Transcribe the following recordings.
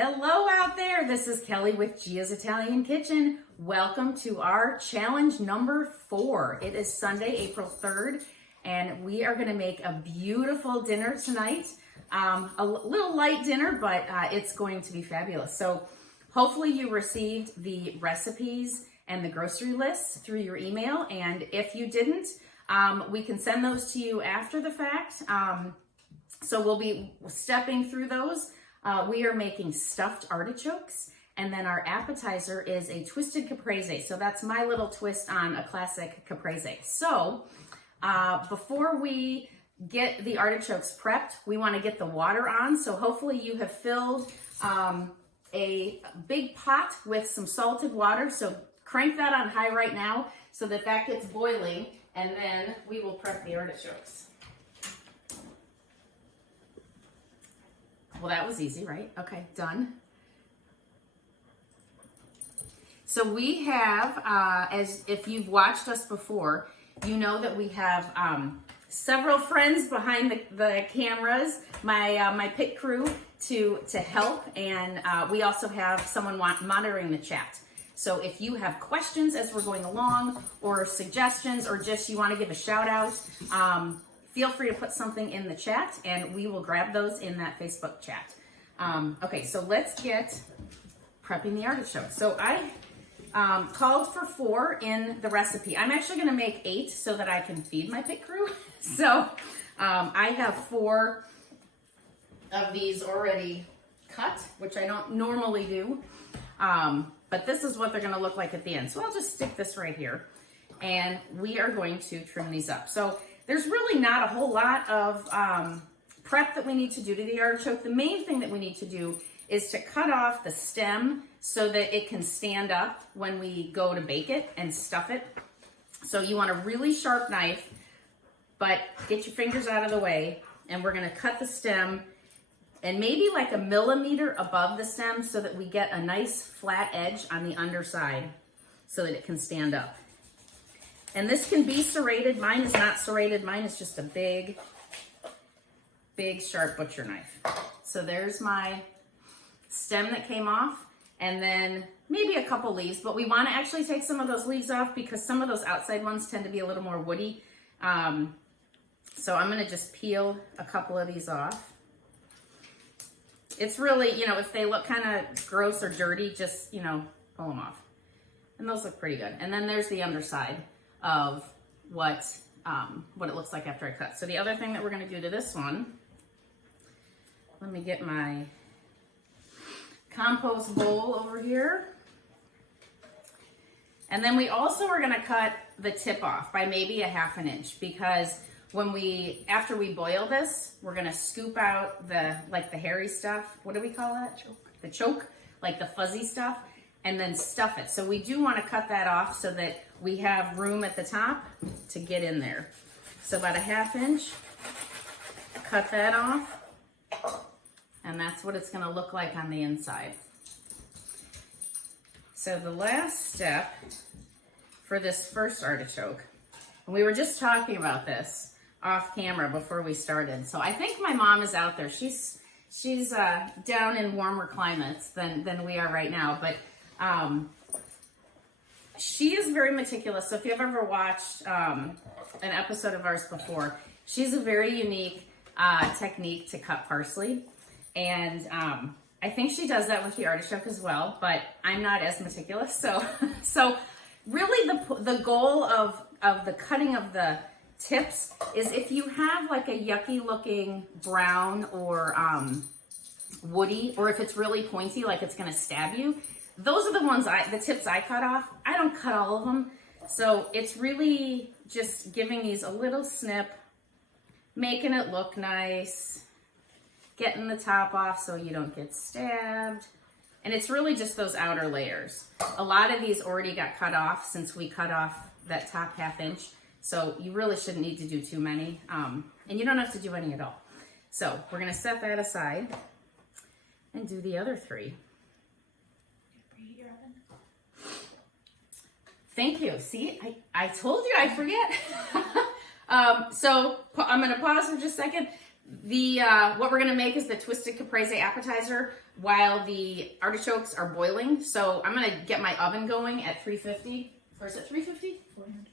Hello out there, this is Kelly with Gia's Italian Kitchen. Welcome to our challenge number 4. It is Sunday, April 3rd, and we are gonna make a beautiful dinner tonight. A little light dinner, but it's going to be fabulous. So hopefully you received the recipes and the grocery lists through your email, and if you didn't, we can send those to you after the fact. So we'll be stepping through those. We are making stuffed artichokes, and then our appetizer is a twisted caprese. So that's my little twist on a classic caprese. So before we get the artichokes prepped, we want to get the water on. So hopefully you have filled a big pot with some salted water. So crank that on high right now so that that gets boiling, and then we will prep the artichokes. Well, that was easy, right? Okay, done. So we have, as if you've watched us before, you know that we have several friends behind the cameras, my pit crew to help, and we also have someone monitoring the chat. So if you have questions as we're going along, or suggestions, or just you want to give a shout out, feel free to put something in the chat and we will grab those in that Facebook chat. Okay, so let's get prepping the artichoke. So I called for 4 in the recipe. I'm actually gonna make 8 so that I can feed my pit crew. So I have 4 of these already cut, which I don't normally do. But this is what they're gonna look like at the end. So I'll just stick this right here and we are going to trim these up. So there's really not a whole lot of prep that we need to do to the artichoke. The main thing that we need to do is to cut off the stem so that it can stand up when we go to bake it and stuff it. So you want a really sharp knife, but get your fingers out of the way, and we're gonna cut the stem and maybe like a millimeter above the stem so that we get a nice flat edge on the underside so that it can stand up. And this can be serrated. Mine is not serrated. Mine is just a big, big sharp butcher knife. So there's my stem that came off, and then maybe a couple leaves, but we want to actually take some of those leaves off because some of those outside ones tend to be a little more woody. So I'm going to just peel a couple of these off. It's really, if they look kind of gross or dirty, just, pull them off. And those look pretty good. And then there's the underside of what it looks like after I cut. So the other thing that we're going to do to this one, let me get my compost bowl over here. And then we also are going to cut the tip off by maybe a ½ inch, because after we boil this, we're going to scoop out the hairy stuff. What do we call that? The choke, like the fuzzy stuff, and then stuff it. So we do want to cut that off so that we have room at the top to get in there. So about a ½ inch, cut that off, and that's what it's going to look like on the inside. So the last step for this first artichoke, and we were just talking about this off camera before we started. So I think my mom is out there. She's down in warmer climates than we are right now, but she is very meticulous. So if you've ever watched an episode of ours before, she's a very unique technique to cut parsley. And I think she does that with the artichoke as well, but I'm not as meticulous. So really the goal of the cutting of the tips is if you have like a yucky looking brown or woody, or if it's really pointy, like it's gonna stab you, those are the tips I cut off. I don't cut all of them. So it's really just giving these a little snip, making it look nice, getting the top off so you don't get stabbed. And it's really just those outer layers. A lot of these already got cut off since we cut off that top ½ inch. So you really shouldn't need to do too many. And you don't have to do any at all. So we're gonna set that aside and do the other 3. Preheat your oven. Thank you. See, I told you I'd forget. So I'm gonna pause for just a second. what we're gonna make is the twisted caprese appetizer while the artichokes are boiling. So I'm gonna get my oven going at 350. Or is it 350? 400.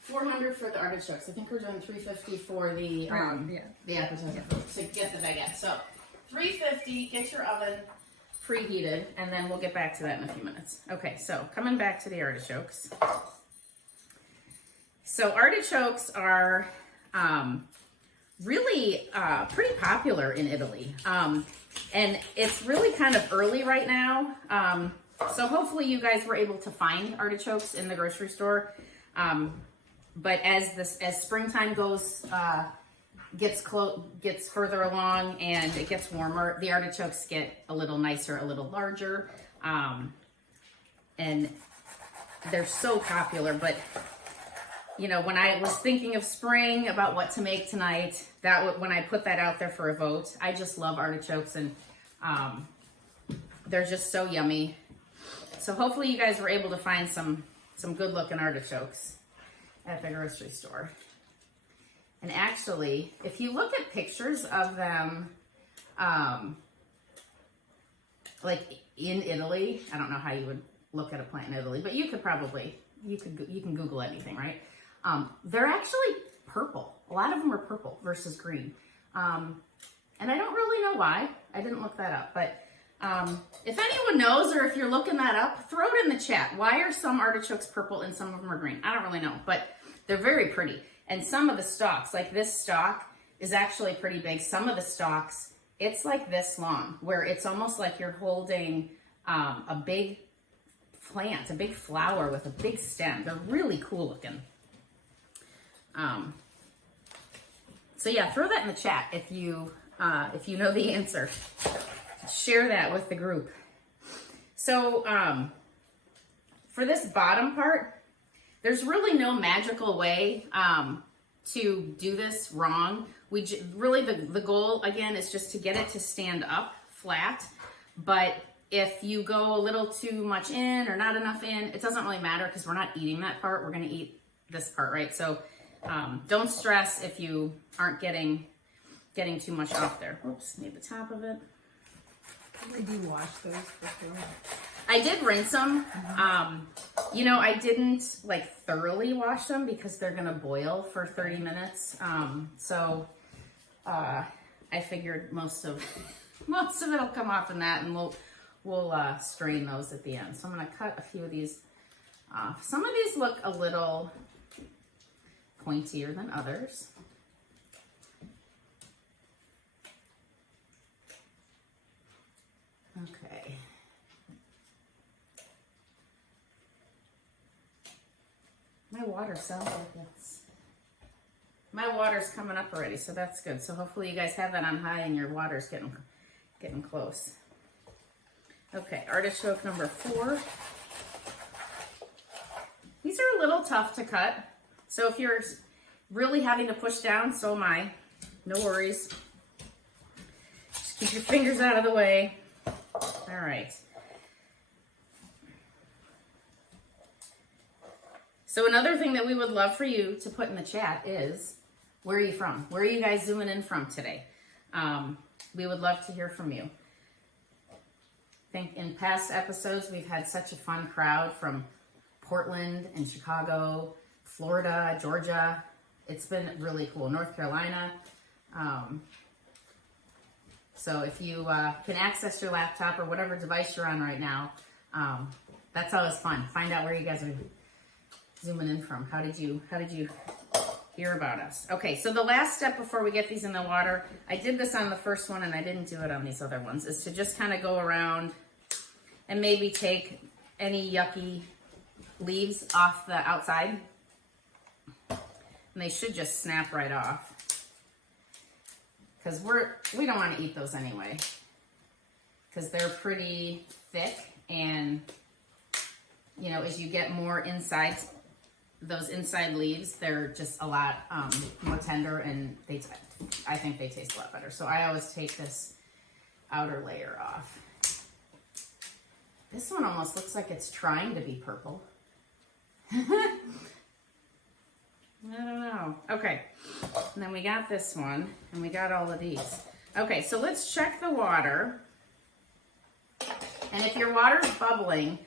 400 for the artichokes. I think we're doing 350 for the appetizer to get the baguette. So 350, get your oven preheated, and then we'll get back to that in a few minutes. Okay, so coming back to the artichokes. So artichokes are really pretty popular in Italy. And it's really kind of early right now. So hopefully you guys were able to find artichokes in the grocery store. But as springtime gets further along and it gets warmer, the artichokes get a little nicer, a little larger. And they're so popular. But you know, when I was thinking of spring about what to make tonight, when I put that out there for a vote, I just love artichokes, and they're just so yummy. So hopefully you guys were able to find some good looking artichokes at the grocery store. And actually, if you look at pictures of them, like in Italy, I don't know how you would look at a plant in Italy, but you can Google anything, right? They're actually purple. A lot of them are purple versus green. And I don't really know why. I didn't look that up, but if anyone knows, or if you're looking that up, throw it in the chat. Why are some artichokes purple and some of them are green? I don't really know, but they're very pretty. And some of the stalks, like this stalk, is actually pretty big. Some of the stalks, it's like this long, where it's almost like you're holding a big plant, a big flower with a big stem. They're really cool looking. So yeah, throw that in the chat if you know the answer. Share that with the group. So for this bottom part, there's really no magical way to do this wrong. Really the goal again is just to get it to stand up flat. But if you go a little too much in or not enough in, it doesn't really matter because we're not eating that part. We're going to eat this part, right? So don't stress if you aren't getting too much off there. Oops, need the top of it. Did you wash those before? I did rinse them. You know, I didn't like thoroughly wash them because they're gonna boil for 30 minutes. So I figured most of it'll come off in that, and we'll strain those at the end. So I'm gonna cut a few of these off. Some of these look a little pointier than others. Okay. My water sounds like my water's coming up already, so that's good. So hopefully you guys have that on high and your water's getting close. Okay, artichoke number 4. These are a little tough to cut. So if you're really having to push down, so am I. No worries. Just keep your fingers out of the way. All right. So another thing that we would love for you to put in the chat is, where are you from? Where are you guys zooming in from today? We would love to hear from you. I think in past episodes, we've had such a fun crowd from Portland and Chicago, Florida, Georgia. It's been really cool. North Carolina. So if you can access your laptop or whatever device you're on right now, that's always fun. Find out where you guys are zooming in from. How did you hear about us? Okay, so the last step before we get these in the water, I did this on the first one and I didn't do it on these other ones, is to just kind of go around and maybe take any yucky leaves off the outside. And they should just snap right off. Because we don't want to eat those anyway. Because they're pretty thick, and you know, as you get more inside, those inside leaves, they're just a lot more tender, and I think they taste a lot better. So I always take this outer layer off. This one almost looks like it's trying to be purple. I don't know. Okay, and then we got this one, and we got all of these. Okay, so let's check the water. And if your water's bubbling,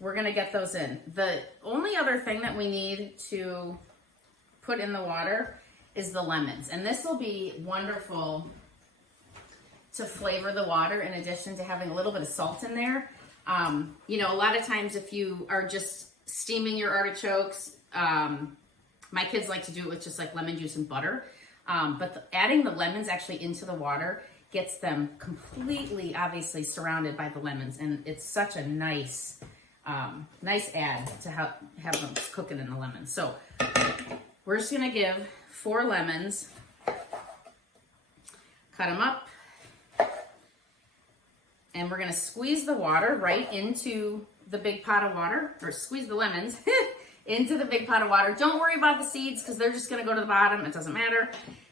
we're gonna get those in. The only other thing that we need to put in the water is the lemons. And this will be wonderful to flavor the water in addition to having a little bit of salt in there. You know, a lot of times if you are just steaming your artichokes, my kids like to do it with just like lemon juice and butter. But adding the lemons actually into the water gets them completely, obviously, surrounded by the lemons. And it's such a nice, nice add to have them cooking in the lemons. So we're just gonna give 4 lemons, cut them up, and we're gonna squeeze the water right into the big pot of water, or squeeze the lemons into the big pot of water. Don't worry about the seeds because they're just gonna go to the bottom, it doesn't matter.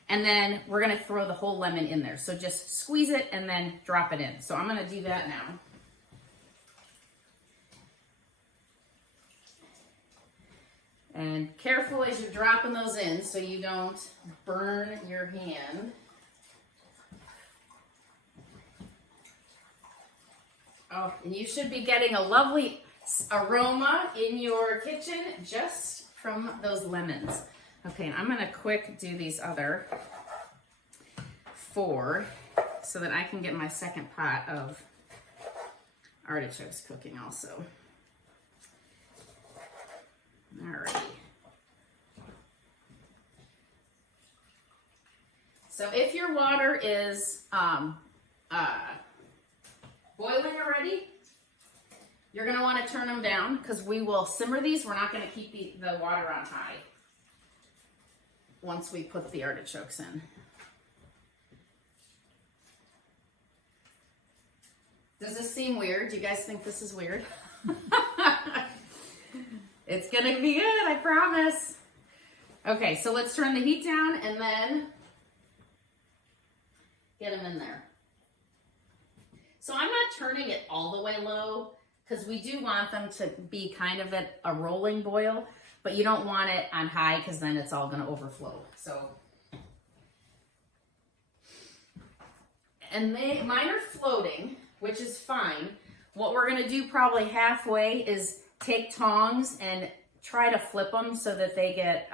And then we're gonna throw the whole lemon in there. So just squeeze it and then drop it in. So I'm gonna do that now. And careful as you're dropping those in so you don't burn your hand. Oh, and you should be getting a lovely aroma in your kitchen just from those lemons. Okay, and I'm gonna quick do these other 4 so that I can get my second pot of artichokes cooking also. Alrighty. So if your water is boiling already, you're gonna wanna turn them down because we will simmer these. We're not gonna keep the water on high once we put the artichokes in. Does this seem weird? Do you guys think this is weird? It's gonna be good, I promise. Okay, so let's turn the heat down and then get them in there. So I'm not turning it all the way low because we do want them to be kind of at a rolling boil, but you don't want it on high because then it's all gonna overflow. So, and mine are floating, which is fine. What we're gonna do probably halfway is take tongs and try to flip them so that they get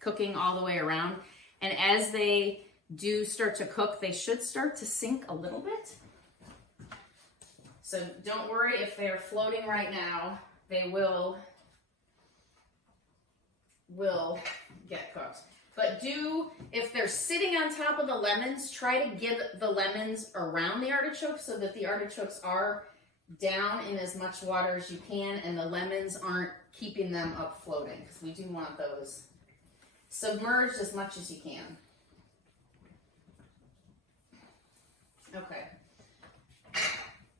cooking all the way around. And as they do start to cook, they should start to sink a little bit. So don't worry if they're floating right now, they will get cooked. But if they're sitting on top of the lemons, try to give the lemons around the artichokes so that the artichokes are down in as much water as you can and the lemons aren't keeping them up floating because we do want those submerged as much as you can. Okay.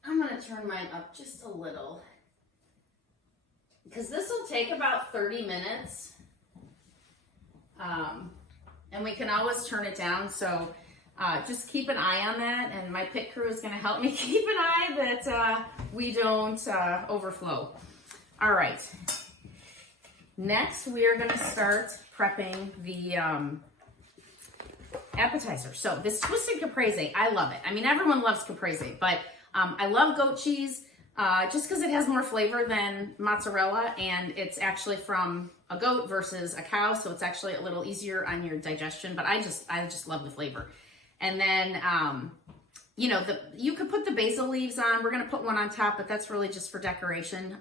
I'm going to turn mine up just a little because this will take about 30 minutes. And we can always turn it down. So just keep an eye on that. And my pit crew is going to help me keep an eye that we don't overflow. All right. Next, we are going to start prepping the appetizer. So this twisted caprese, I love it. I mean, everyone loves caprese, but I love goat cheese just because it has more flavor than mozzarella, and it's actually from a goat versus a cow, so it's actually a little easier on your digestion. But I just love the flavor. And then you know, you could put the basil leaves on. We're gonna put one on top, but that's really just for decoration.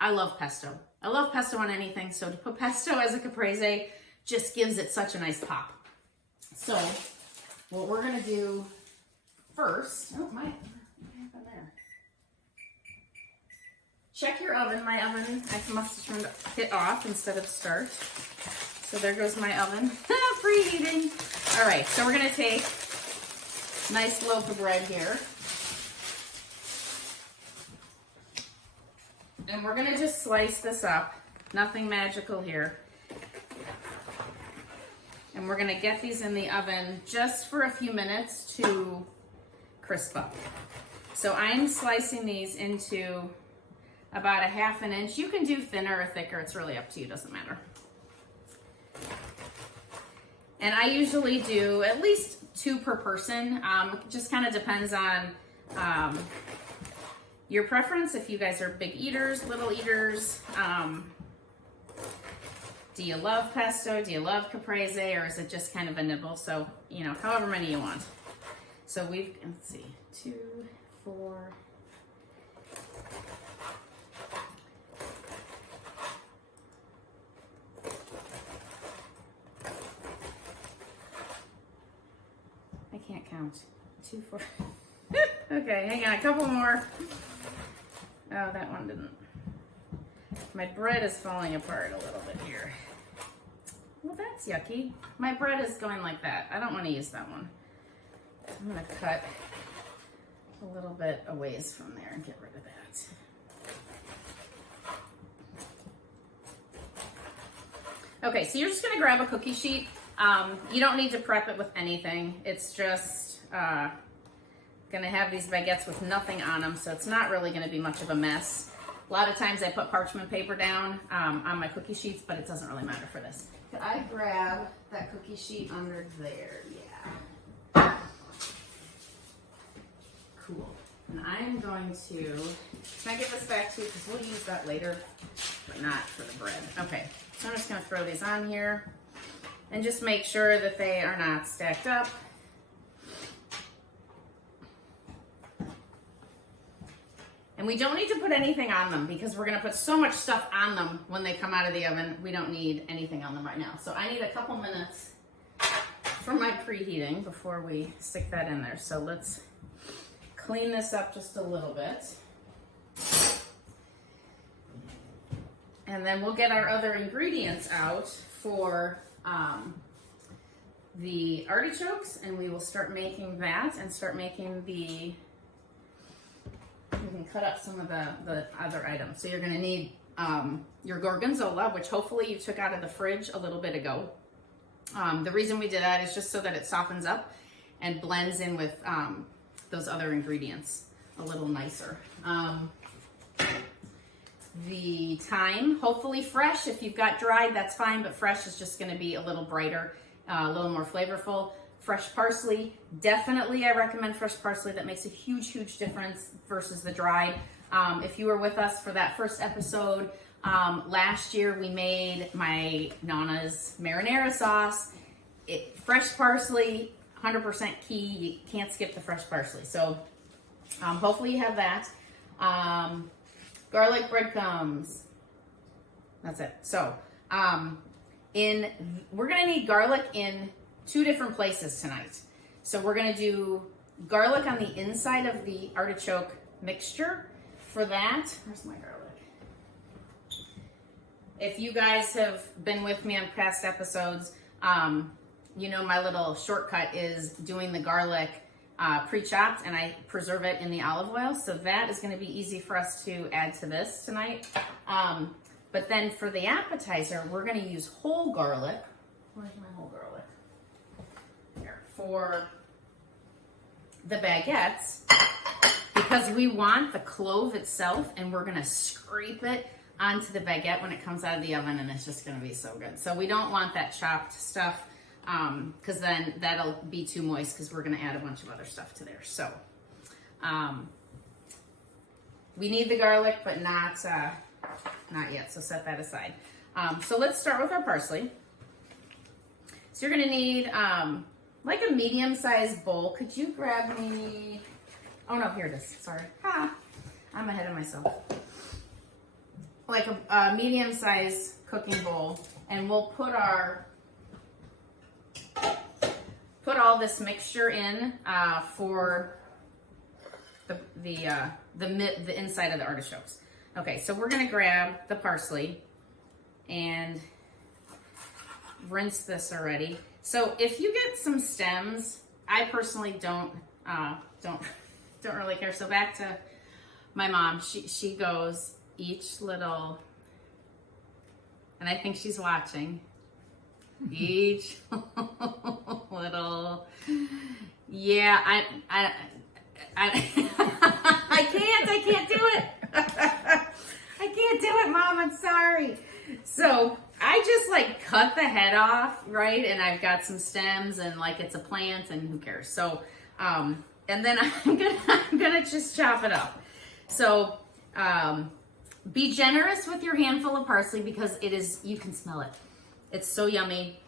I love pesto. I love pesto on anything, so to put pesto as a caprese just gives it such a nice pop. So what we're gonna do first, oh my, what happened there? Check your oven. My oven, I must have turned it off instead of start. So there goes my oven, preheating. All right, so we're gonna take a nice loaf of bread here. And we're gonna just slice this up. Nothing magical here. And we're gonna get these in the oven just for a few minutes to crisp up. So I'm slicing these into about a 1/2 inch. You can do thinner or thicker. It's really up to you. Doesn't matter. And I usually do at least 2 per person. Just kind of depends on your preference. If you guys are big eaters, little eaters, do you love pesto? Do you love caprese? Or is it just kind of a nibble? So, you know, however many you want. So let's see, 2, 4. I can't count. 2, 4. Okay, hang on, a couple more. Oh, that one didn't. My bread is falling apart a little bit here. Well, that's yucky. My bread is going like that. I don't want to use that one. I'm going to cut a little bit a ways from there and get rid of that. Okay, so you're just going to grab a cookie sheet. You don't need to prep it with anything. It's just going to have these baguettes with nothing on them, so it's not really going to be much of a mess. A lot of times I put parchment paper down on my cookie sheets, but it doesn't really matter for this. Could I grab that cookie sheet under there? Yeah. Cool. And I'm going to, can I give this back to you? Because we'll use that later, but not for the bread. Okay, so I'm just going to throw these on here and just make sure that they are not stacked up. And we don't need to put anything on them because we're gonna put so much stuff on them when they come out of the oven. We don't need anything on them right now. So I need a couple minutes for my preheating before we stick that in there. So let's clean this up just a little bit. And then we'll get our other ingredients out for the artichokes, and we will start making that and start making the, we can cut up some of the other items. So you're gonna need your gorgonzola, which hopefully you took out of the fridge a little bit ago. The reason we did that is just so that it softens up and blends in with those other ingredients a little nicer. The thyme, hopefully fresh. If you've got dried, that's fine, but fresh is just gonna be a little brighter, a little more flavorful. Fresh parsley, definitely I recommend fresh parsley. That makes a huge, huge difference versus the dried. If you were with us for that first episode, last year we made my Nana's marinara sauce. Fresh parsley, 100% key. You can't skip the fresh parsley. So hopefully you have that. Garlic breadcrumbs. That's it. So we're gonna need garlic in 2 different places tonight. So we're gonna do garlic on the inside of the artichoke mixture. For that, where's my garlic? If you guys have been with me on past episodes, you know my little shortcut is doing the garlic pre-chopped, and I preserve it in the olive oil. So that is gonna be easy for us to add to this tonight. But then for the appetizer, we're gonna use whole garlic. Where's my whole garlic? Here. For the baguettes, because we want the clove itself, and we're gonna scrape it onto the baguette when it comes out of the oven, and it's just gonna be so good. So we don't want that chopped stuff, because then that'll be too moist, because we're gonna add a bunch of other stuff to there. So we need the garlic, but not yet, so set that aside. So let's start with our parsley. So you're gonna need like a medium-sized bowl. Could you grab me, oh no, here it is, sorry. I'm ahead of myself. Like a medium-sized cooking bowl, and we'll put all this mixture in for the inside of the artichokes. Okay, so we're gonna grab the parsley and rinse this already. So if you get some stems, I personally don't really care. So back to my mom, she goes each little, and I think she's watching, each little, yeah, I can't do it. it, Mom, I'm sorry. So I just like cut the head off, right? And I've got some stems and like it's a plant and who cares? So, and then I'm gonna just chop it up. So, be generous with your handful of parsley because it is, you can smell it. It's so yummy.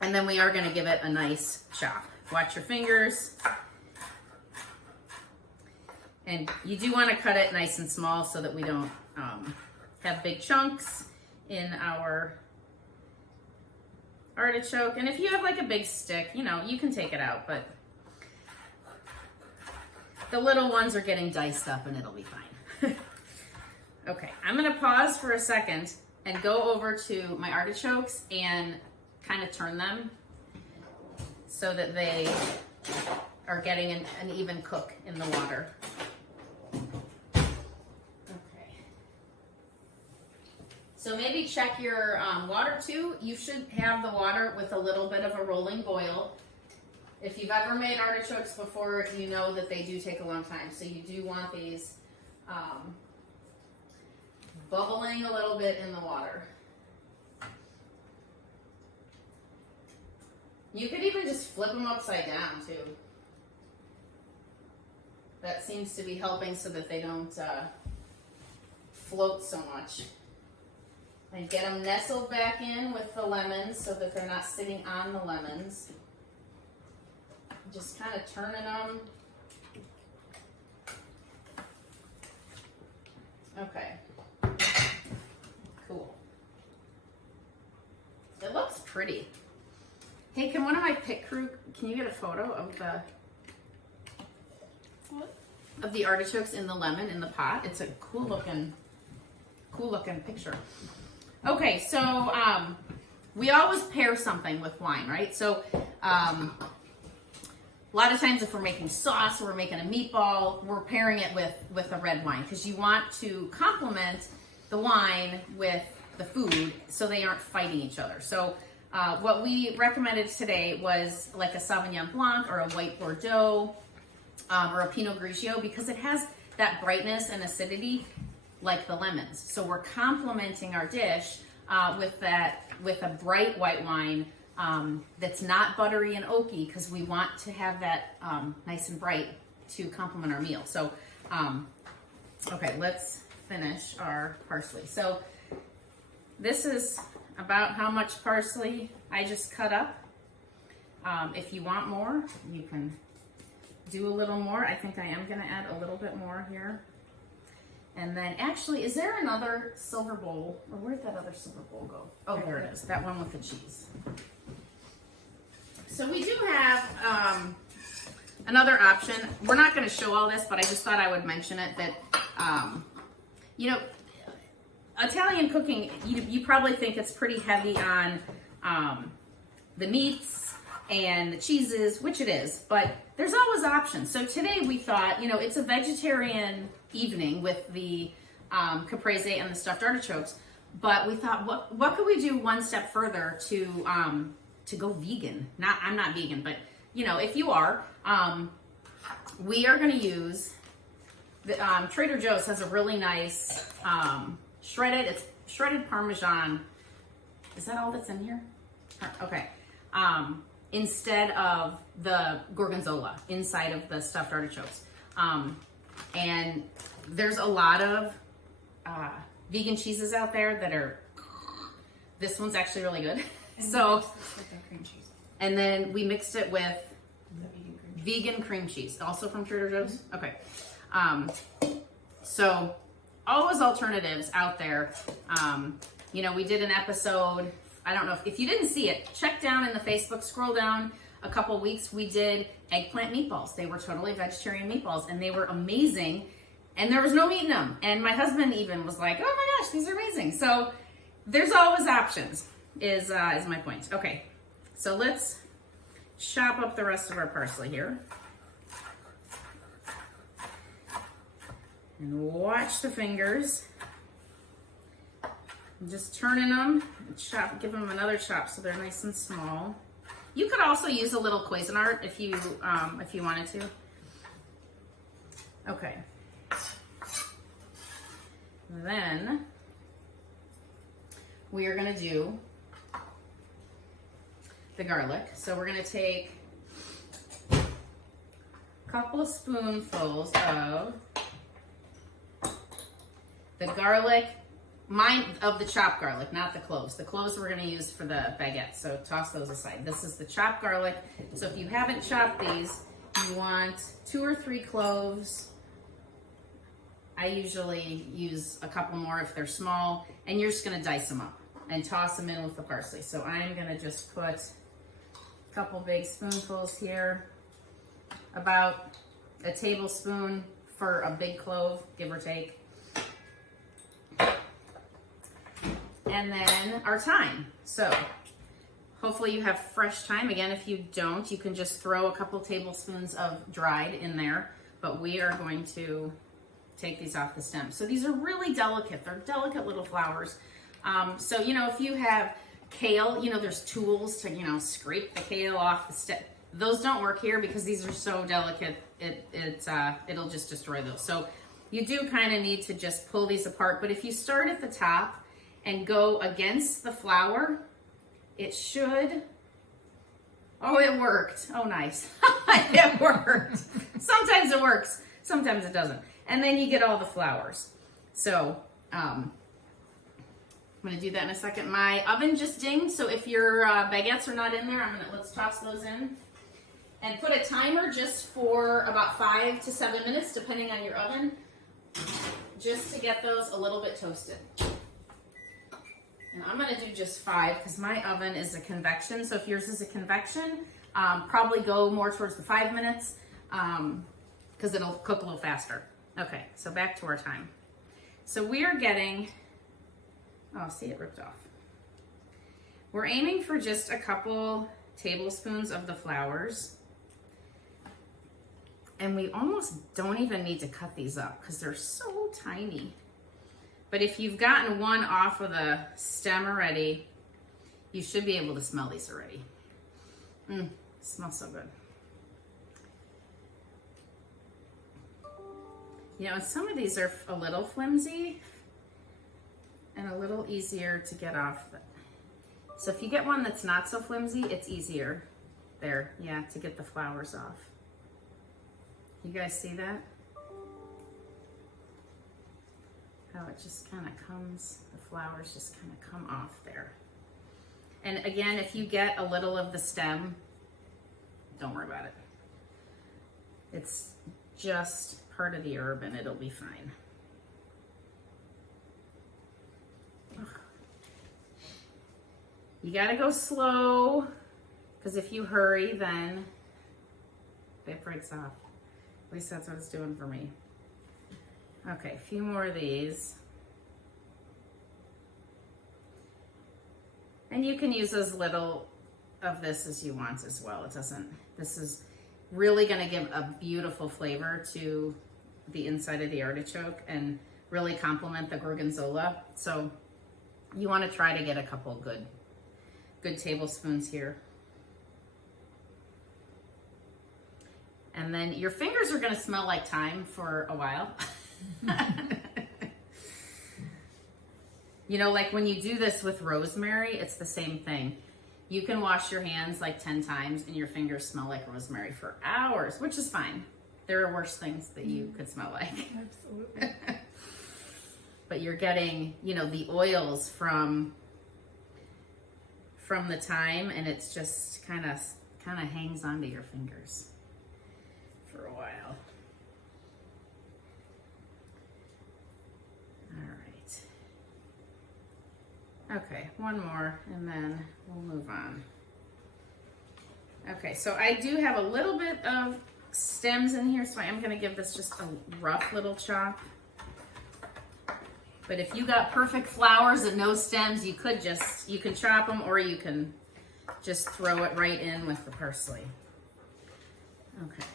And then we are gonna give it a nice chop. Watch your fingers. And you do want to cut it nice and small so that we don't have big chunks in our artichoke. And if you have like a big stick, you know, you can take it out, but the little ones are getting diced up and it'll be fine. Okay, I'm gonna pause for a second and go over to my artichokes and kind of turn them so that they are getting an even cook in the water. So maybe check your water too. You should have the water with a little bit of a rolling boil. If you've ever made artichokes before, you know that they do take a long time. So you do want these bubbling a little bit in the water. You could even just flip them upside down too. That seems to be helping so that they don't float so much. And get them nestled back in with the lemons so that they're not sitting on the lemons. Just kind of turning them. Okay. Cool. It looks pretty. Hey, can one of my pit crew, can you get a photo of the artichokes in the lemon in the pot? It's a cool looking picture. Okay, so we always pair something with wine, right? So a lot of times if we're making sauce or we're making a meatball, we're pairing it with a red wine because you want to complement the wine with the food so they aren't fighting each other. So what we recommended today was like a Sauvignon Blanc or a white Bordeaux or a Pinot Grigio because it has that brightness and acidity like the lemons. So we're complementing our dish with a bright white wine that's not buttery and oaky because we want to have that nice and bright to complement our meal. So, okay, let's finish our parsley. So this is about how much parsley I just cut up. If you want more, you can do a little more. I think I am gonna add a little bit more here. And then actually, is there another silver bowl? Or where'd that other silver bowl go? Oh, there it is. That one with the cheese. So we do have another option. We're not going to show all this, but I just thought I would mention it that, you know, Italian cooking, you probably think it's pretty heavy on the meats and the cheeses, which it is, but there's always options. So today we thought, you know, it's a vegetarian evening with the caprese and the stuffed artichokes, but we thought, what could we do one step further to go vegan? I'm not vegan, but you know, if you are, we are going to use the Trader Joe's has a really nice shredded Parmesan. Is that all that's in here? Okay. Instead of the gorgonzola inside of the stuffed artichokes. And there's a lot of vegan cheeses out there that are, this one's actually really good. And so, cream cheese. And then we mixed it with vegan cream cheese, also from Trader Joe's. Okay. So always alternatives out there. You know, we did an episode, I don't know if you didn't see it, check down in the Facebook, scroll down a couple weeks, we did eggplant meatballs. They were totally vegetarian meatballs and they were amazing and there was no meat in them. And my husband even was like, oh my gosh, these are amazing. So there's always options is my point. Okay, so let's chop up the rest of our parsley here. And watch the fingers. I'm just turning them, and give them another chop so they're nice and small. You could also use a little Cuisinart if you wanted to. Okay. then we are gonna do the garlic. So we're gonna take a couple of spoonfuls of the garlic, of the chopped garlic, not the cloves. The cloves we're gonna use for the baguette, so toss those aside. This is the chopped garlic. So if you haven't chopped these, you want 2 or 3 cloves. I usually use a couple more if they're small, and you're just gonna dice them up and toss them in with the parsley. So I'm gonna just put a couple big spoonfuls here, about a tablespoon for a big clove, give or take. And then our thyme. So hopefully you have fresh thyme. Again, if you don't, you can just throw a couple tablespoons of dried in there, but we are going to take these off the stem. So these are really delicate. They're delicate little flowers. So, you know, if you have kale, you know, there's tools to, you know, scrape the kale off the stem. Those don't work here because these are so delicate, it'll just destroy those. So you do kind of need to just pull these apart. But if you start at the top and go against the flower, it should, oh, it worked. Oh, nice. It worked. Sometimes it works, sometimes it doesn't. And then you get all the flowers. So I'm gonna do that in a second. My oven just dinged, so if your baguettes are not in there, let's toss those in. And put a timer just for about 5 to 7 minutes, depending on your oven, just to get those a little bit toasted. And I'm gonna do just 5 because my oven is a convection. So if yours is a convection, probably go more towards the 5 minutes because it'll cook a little faster. Okay, so back to our time. So we are getting, oh, see, it ripped off. We're aiming for just a couple tablespoons of the flowers. And we almost don't even need to cut these up because they're so tiny. But if you've gotten one off of the stem already, you should be able to smell these already. Smells so good. You know, and some of these are a little flimsy and a little easier to get off. So if you get one that's not so flimsy, it's easier there, yeah, to get the flowers off. You guys see that? How it just kind of comes, the flowers just kind of come off there. And again, if you get a little of the stem, don't worry about it. It's just part of the herb and it'll be fine. Ugh. You gotta go slow, because if you hurry, then it breaks off. At least that's what it's doing for me. Okay, a few more of these. And you can use as little of this as you want as well. It doesn't, this is really gonna give a beautiful flavor to the inside of the artichoke and really complement the gorgonzola. So you wanna try to get a couple good tablespoons here. And then your fingers are gonna smell like thyme for a while. You know, like when you do this with rosemary, it's the same thing. You can wash your hands like 10 times and your fingers smell like rosemary for hours, which is fine. There are worse things that you could smell like. Absolutely. But you're getting, you know, the oils from the thyme, and it's just kind of hangs onto your fingers for a while. Okay, one more and then we'll move on. Okay, so I do have a little bit of stems in here, so I am gonna give this just a rough little chop. But if you got perfect flowers and no stems, you can chop them, or you can just throw it right in with the parsley. Okay.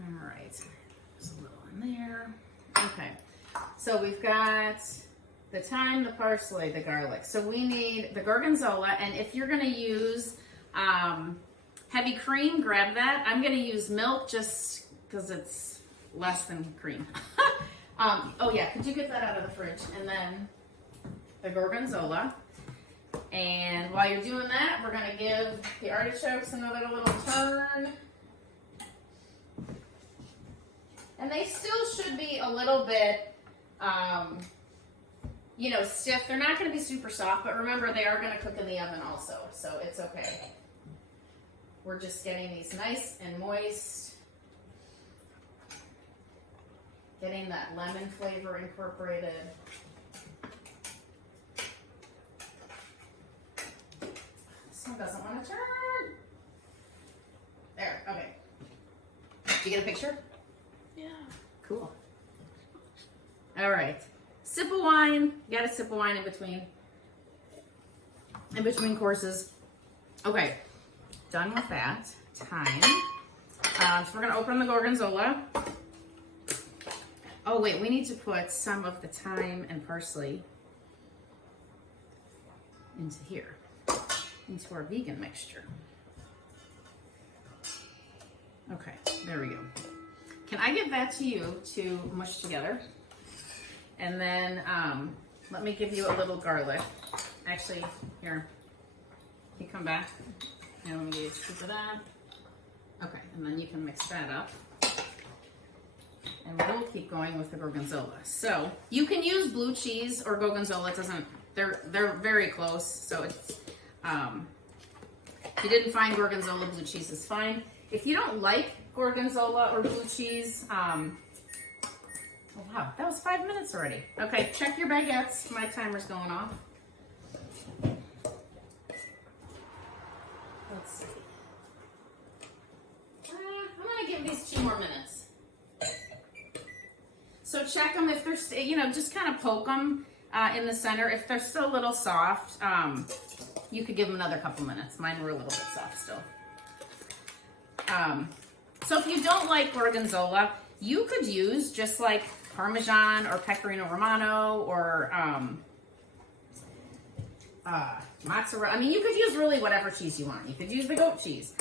All right, there's a little in there. Okay, so we've got the thyme, the parsley, the garlic. So we need the gorgonzola, and if you're gonna use heavy cream, grab that. I'm gonna use milk just because it's less than cream. Oh yeah, could you get that out of the fridge? And then the gorgonzola. And while you're doing that, we're gonna give the artichokes another little turn. And they still should be a little bit, you know, stiff. They're not gonna be super soft, but remember they are gonna cook in the oven also, so it's okay. We're just getting these nice and moist. Getting that lemon flavor incorporated. This one doesn't want to turn. There, okay. Did you get a picture? Yeah. Cool. All right. Sip of wine. You got to sip of wine in between courses. Okay. Done with that. Time. So we're going to open the gorgonzola. Oh wait, we need to put some of the thyme and parsley into here, into our vegan mixture. Okay, there we go. Can I give that to you to mush together? And then let me give you a little garlic. Actually, here, you come back. And let me give you a scoop of that. Okay, and then you can mix that up. And we'll keep going with the gorgonzola. So you can use blue cheese or gorgonzola. It doesn't. They're very close. So it's if you didn't find gorgonzola, blue cheese is fine. If you don't like gorgonzola or blue cheese, oh wow, that was 5 minutes already. Okay, check your baguettes. My timer's going off. Let's see. I'm gonna give these 2 more minutes. So check them if they're, you know, just kind of poke them in the center. If they're still a little soft, you could give them another couple minutes. Mine were a little bit soft still. So if you don't like gorgonzola, you could use just like Parmesan or Pecorino Romano or mozzarella. I mean, you could use really whatever cheese you want. You could use the goat cheese.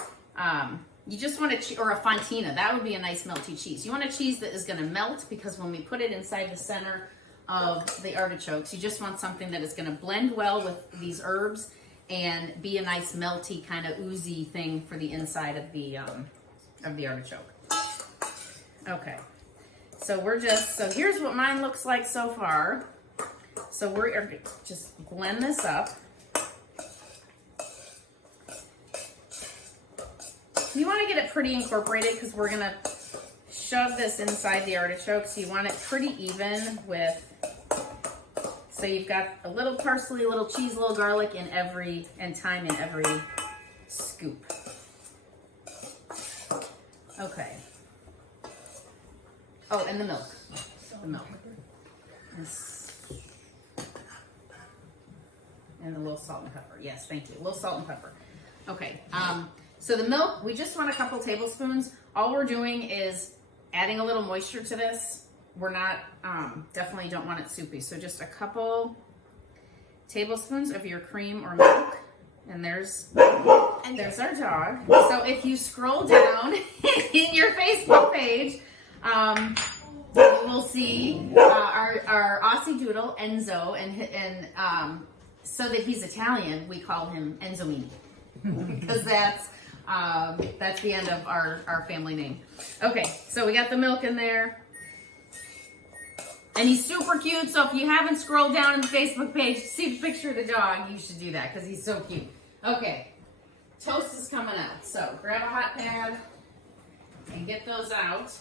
You just want a or a fontina. That would be a nice melty cheese. You want a cheese that is going to melt because when we put it inside the center of the artichokes, you just want something that is going to blend well with these herbs and be a nice melty kind of oozy thing for the inside of the artichoke. Okay, so so here's what mine looks like so far. So we're just blend this up. You want to get it pretty incorporated because we're going to shove this inside the artichoke. So you want it pretty even with, so you've got a little parsley, a little cheese, a little garlic and thyme in every scoop. Okay. Oh, and the milk. The milk. And a little salt and pepper. Yes, thank you. A little salt and pepper. Okay. So the milk, we just want a couple tablespoons. All we're doing is adding a little moisture to this. We're not, definitely don't want it soupy. So just a couple tablespoons of your cream or milk. And there's our dog. So if you scroll down in your Facebook page, you will see our Aussie doodle, Enzo, and so that he's Italian, we call him Enzomini. Because that's the end of our family name. Okay, so we got the milk in there. And he's super cute, so if you haven't scrolled down in the Facebook page to see the picture of the dog, you should do that because he's so cute. Okay, toast is coming out. So grab a hot pad and get those out.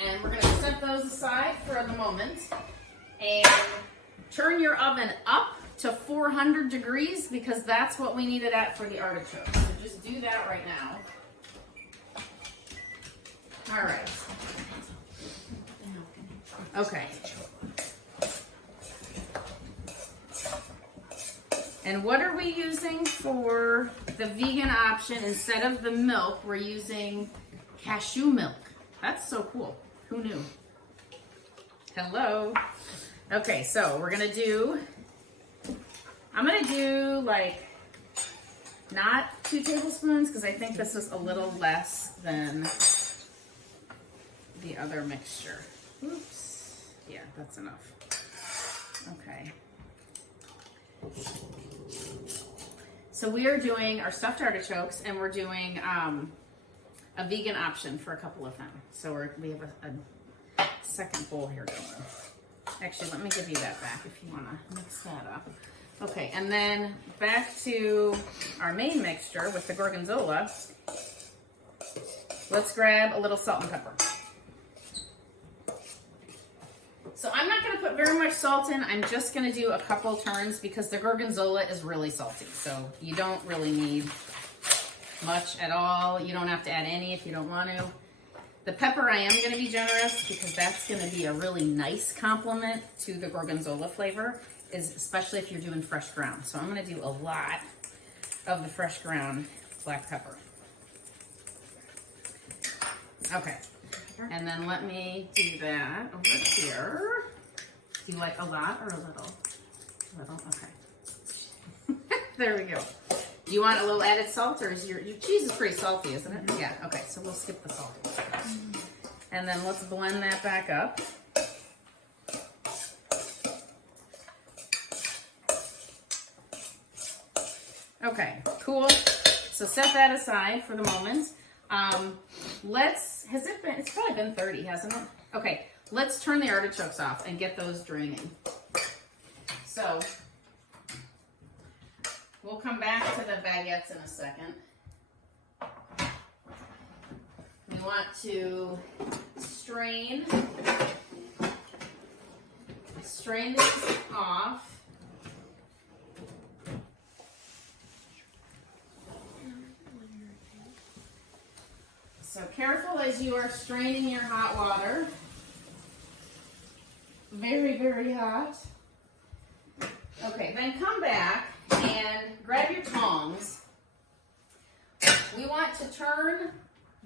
And we're gonna set those aside for the moment. And turn your oven up to 400 degrees because that's what we need it at for the artichoke. So just do that right now. All right. Okay. And what are we using for the vegan option? Instead of the milk, we're using cashew milk. That's so cool. Who knew? Hello. Okay, so we're gonna do, I'm gonna do like not 2 tablespoons because I think this is a little less than the other mixture. Oops. Yeah, that's enough. Okay. So we are doing our stuffed artichokes, and we're doing a vegan option for a couple of them. So we have a second bowl here going. Actually, let me give you that back if you want to mix that up. Okay, and then back to our main mixture with the gorgonzola. Let's grab a little salt and pepper. So I'm not going to put very much salt in. I'm just going to do a couple turns because the gorgonzola is really salty. So you don't really need much at all. You don't have to add any if you don't want to. The pepper I am going to be generous because that's going to be a really nice complement to the gorgonzola flavor, especially if you're doing fresh ground. So I'm going to do a lot of the fresh ground black pepper. Okay. And then let me do that over here. Do you like a lot or a little? A little? Okay. There we go. Do you want a little added salt, or is your cheese is pretty salty, isn't it? Mm-hmm. Yeah, okay, so we'll skip the salt. Mm-hmm. And then let's blend that back up. Okay, cool. So set that aside for the moment. It's probably been 30, hasn't it? Okay, let's turn the artichokes off and get those draining. So, we'll come back to the baguettes in a second. We want to strain these off. So careful as you are straining your hot water. Very, very hot. Okay, then come back and grab your tongs. We want to turn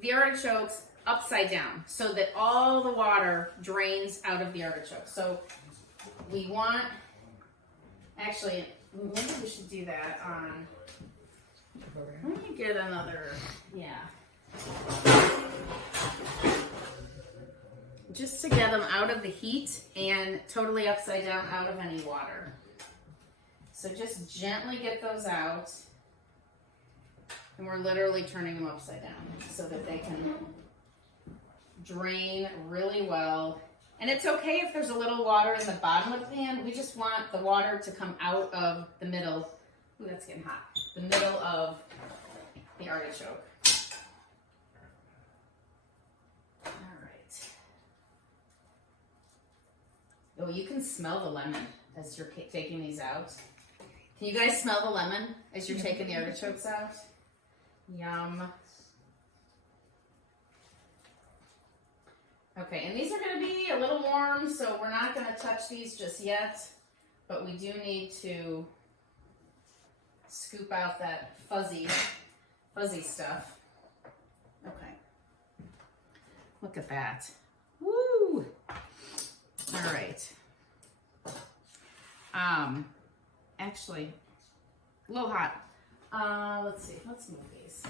the artichokes upside down so that all the water drains out of the artichoke. So we want, actually, maybe we should do that on, let me get another, yeah. Just to get them out of the heat and totally upside down out of any water. So just gently get those out. And we're literally turning them upside down so that they can drain really well. And it's okay if there's a little water in the bottom of the pan. We just want the water to come out of the middle. Ooh, that's getting hot. The middle of the artichoke. Oh, you can smell the lemon as you're taking these out. Can you guys smell the lemon as you're taking the artichokes out? Yum. Okay, and these are going to be a little warm, so we're not going to touch these just yet, but we do need to scoop out that fuzzy stuff. Okay. Look at that. Woo! All right. Actually, a little hot. Let's see. Let's move these.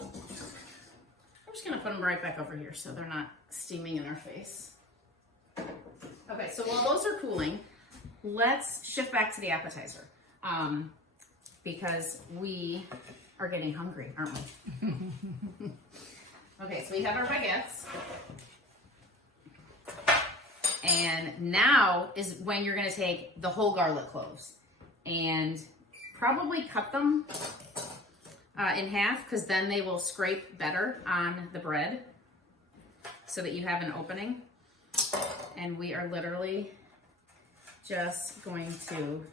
I'm just gonna put them right back over here so they're not steaming in our face. Okay, so while those are cooling, let's shift back to the appetizer. Because we are getting hungry, aren't we? Okay, so we have our baguettes. And now is when you're gonna take the whole garlic cloves and probably cut them in half, because then they will scrape better on the bread so that you have an opening. And we are literally just going to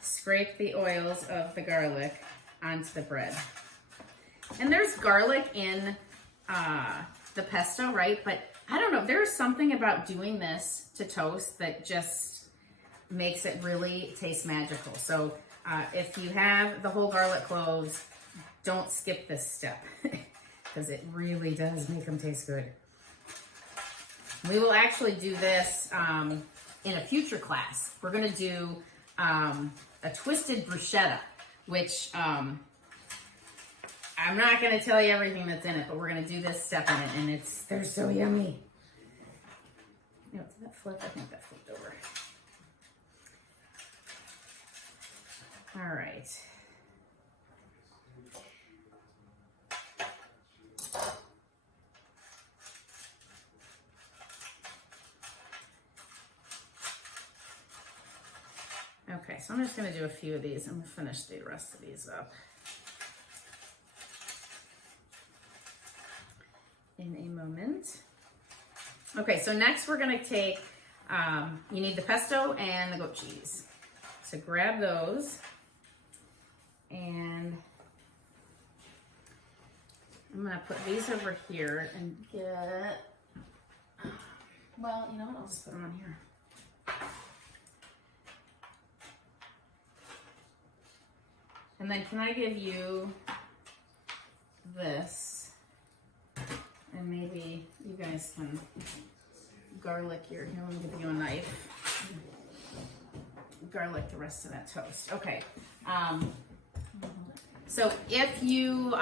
scrape the oils of the garlic onto the bread. And there's garlic in the pesto, right? But I don't know, there's something about doing this to toast that just makes it really taste magical. So if you have the whole garlic cloves, don't skip this step because it really does make them taste good. We will actually do this in a future class, we're gonna do a twisted bruschetta, which I'm not gonna tell you everything that's in it, but we're gonna do this step in it, and they're so yummy. You know, did that flip? I think that flipped over. All right. Okay, so I'm just going to do a few of these and we'll finish the rest of these up in a moment. Okay, so next we're going to take, you need the pesto and the goat cheese. So grab those, and I'm going to put these over here and get, well, you know what, I'll just put them on here. And then can I give you this, and maybe you guys can garlic here I'm gonna give you a knife. Garlic the rest of that toast. Okay. So if you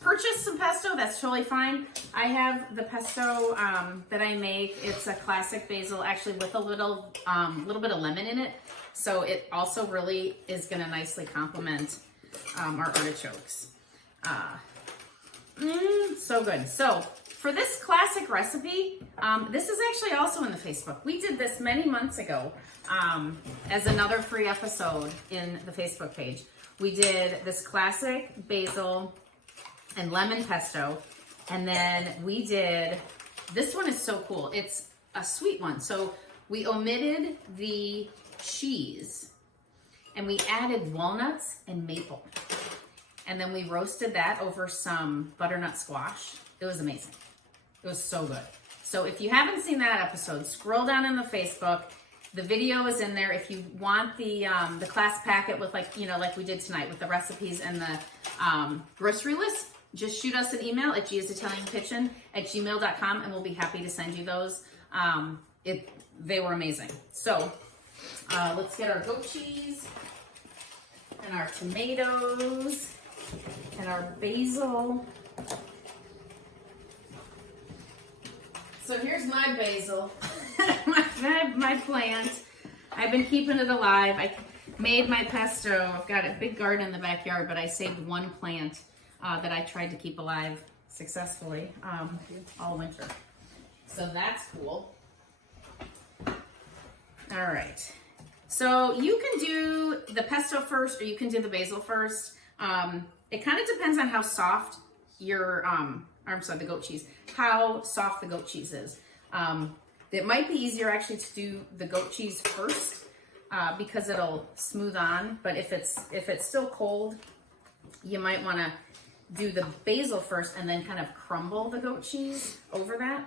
purchase some pesto, that's totally fine. I have the pesto that I make. It's a classic basil, actually with a little bit of lemon in it. So it also really is gonna nicely complement our artichokes. So good. So for this classic recipe, this is actually also in the Facebook. We did this many months ago as another free episode in the Facebook page. We did this classic basil and lemon pesto, and then we did, this one is so cool. It's a sweet one. So we omitted the cheese and we added walnuts and maple. And then we roasted that over some butternut squash. It was amazing. It was so good. So if you haven't seen that episode, scroll down in the Facebook. The video is in there. If you want the class packet with like we did tonight with the recipes and the grocery list, just shoot us an email at giasitaliankitchen@gmail.com and we'll be happy to send you those. They were amazing. So let's get our goat cheese and our tomatoes and our basil. So here's my basil, my plant. I've been keeping it alive. I made my pesto. I've got a big garden in the backyard, but I saved one plant that I tried to keep alive successfully all winter. So that's cool. All right. So you can do the pesto first, or you can do the basil first. It kind of depends on how soft your, the goat cheese, how soft the goat cheese is. It might be easier actually to do the goat cheese first because it'll smooth on. But if it's still cold, you might want to do the basil first and then kind of crumble the goat cheese over that.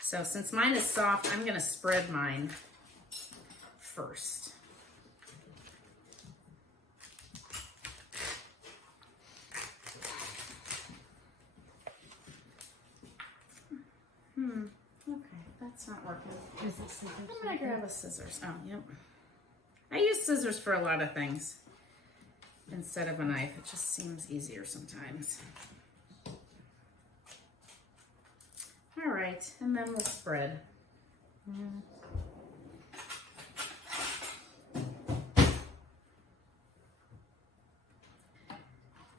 So since mine is soft, I'm going to spread mine first. Okay, that's not working. I'm gonna grab a scissors. Oh, yep. I use scissors for a lot of things instead of a knife. It just seems easier sometimes. All right, and then we'll spread.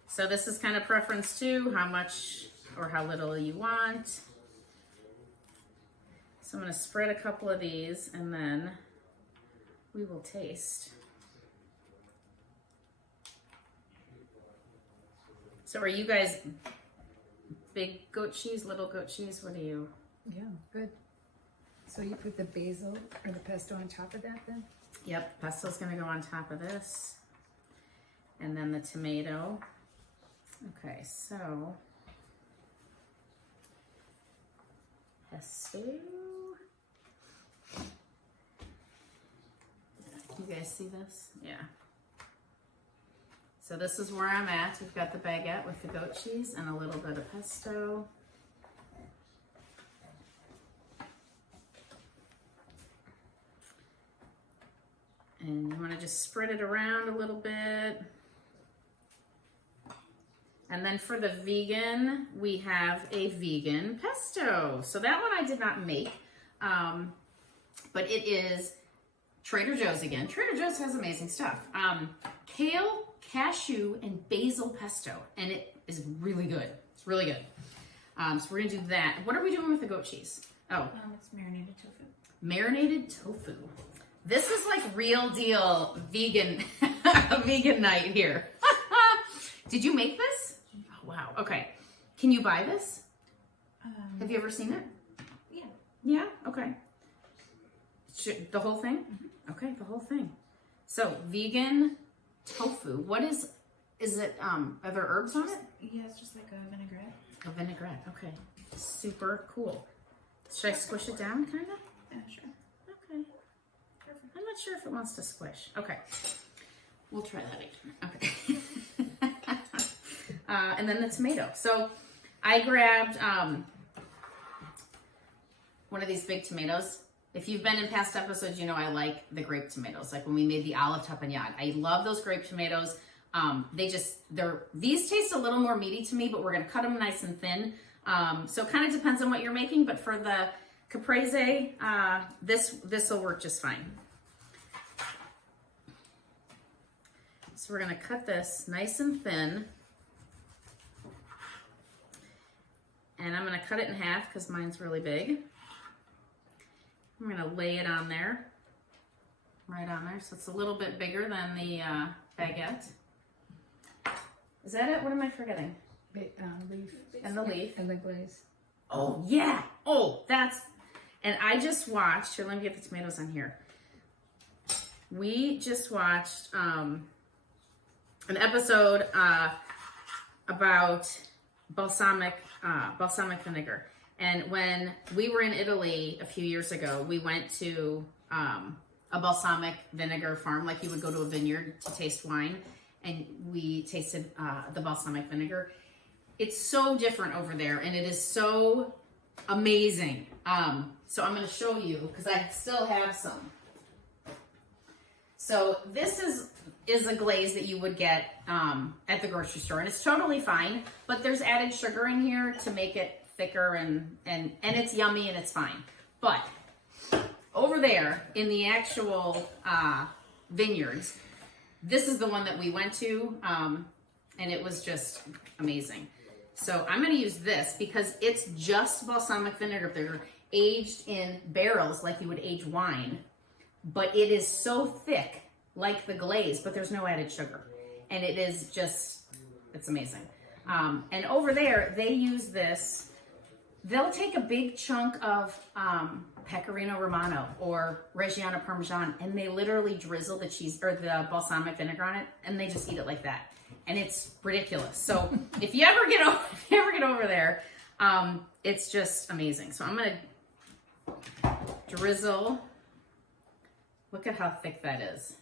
So this is kind of preference too, how much or how little you want. So I'm going to spread a couple of these and then we will taste. So are you guys big goat cheese, little goat cheese? What do you? Yeah, good. So you put the basil or the pesto on top of that then? Yep, pesto's going to go on top of this. And then the tomato. Okay, so pesto. You guys see this? Yeah. So this is where I'm at. We've got the baguette with the goat cheese and a little bit of pesto. And you want to just spread it around a little bit. And then for the vegan, we have a vegan pesto. So that one I did not make, but it is Trader Joe's again. Trader Joe's has amazing stuff. Kale, cashew, and basil pesto. And it is really good. It's really good. So we're gonna do that. What are we doing with the goat cheese? Oh. It's marinated tofu. Marinated tofu. This is like real deal vegan, vegan night here. Did you make this? Oh, wow. Okay. Can you buy this? Have you ever seen it? Yeah. Yeah? Okay. The whole thing? Mm-hmm. Okay, the whole thing. So, vegan tofu. What is it, are there herbs on it? Yeah, it's just like a vinaigrette. A vinaigrette, okay. Super cool. Should I squish it down, kind of? Yeah, sure. Okay. Perfect. I'm not sure if it wants to squish. Okay. We'll try that again. Okay. And then the tomato. So I grabbed one of these big tomatoes. If you've been in past episodes, you know I like the grape tomatoes. Like when we made the olive tapenade. I love those grape tomatoes. These taste a little more meaty to me, but we're going to cut them nice and thin. So it kind of depends on what you're making, but for the caprese, this will work just fine. So we're going to cut this nice and thin. And I'm going to cut it in half because mine's really big. I'm going to lay it on there, right on there. So it's a little bit bigger than the baguette. Is that it? What am I forgetting? Leaf. And the leaf. And the glaze. Oh, yeah. Oh, and I just watched, here, let me get the tomatoes on here. We just watched an episode about balsamic vinegar. And when we were in Italy a few years ago, we went to a balsamic vinegar farm, like you would go to a vineyard to taste wine. And we tasted the balsamic vinegar. It's so different over there, and it is so amazing. So I'm going to show you, because I still have some. So this is a glaze that you would get at the grocery store, and it's totally fine, but there's added sugar in here to make it thicker, and it's yummy, and it's fine. But over there in the actual vineyards, this is the one that we went to, and it was just amazing. So I'm going to use this because it's just balsamic vinegar. They're aged in barrels like you would age wine, but it is so thick like the glaze, but there's no added sugar. And it is just, it's amazing. And over there, they use this. They'll take a big chunk of Pecorino Romano or Reggiano Parmesan, and they literally drizzle the cheese or the balsamic vinegar on it, and they just eat it like that. And it's ridiculous. So if you ever get over there, it's just amazing. So I'm gonna drizzle. Look at how thick that is.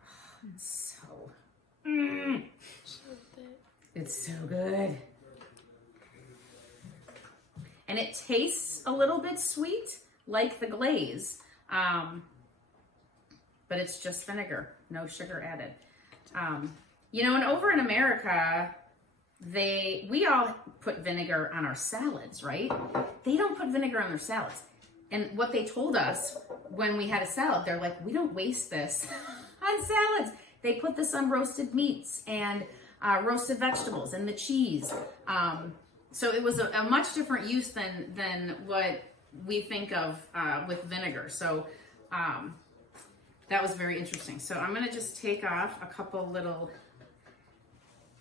Oh, it's it's so good. And it tastes a little bit sweet, like the glaze, but it's just vinegar, no sugar added. You know, and over in America, we all put vinegar on our salads, right? They don't put vinegar on their salads. And what they told us when we had a salad, they're like, we don't waste this on salads. They put this on roasted meats and roasted vegetables and the cheese. So it was a much different use than what we think of with vinegar. So that was very interesting. So I'm gonna just take off a couple little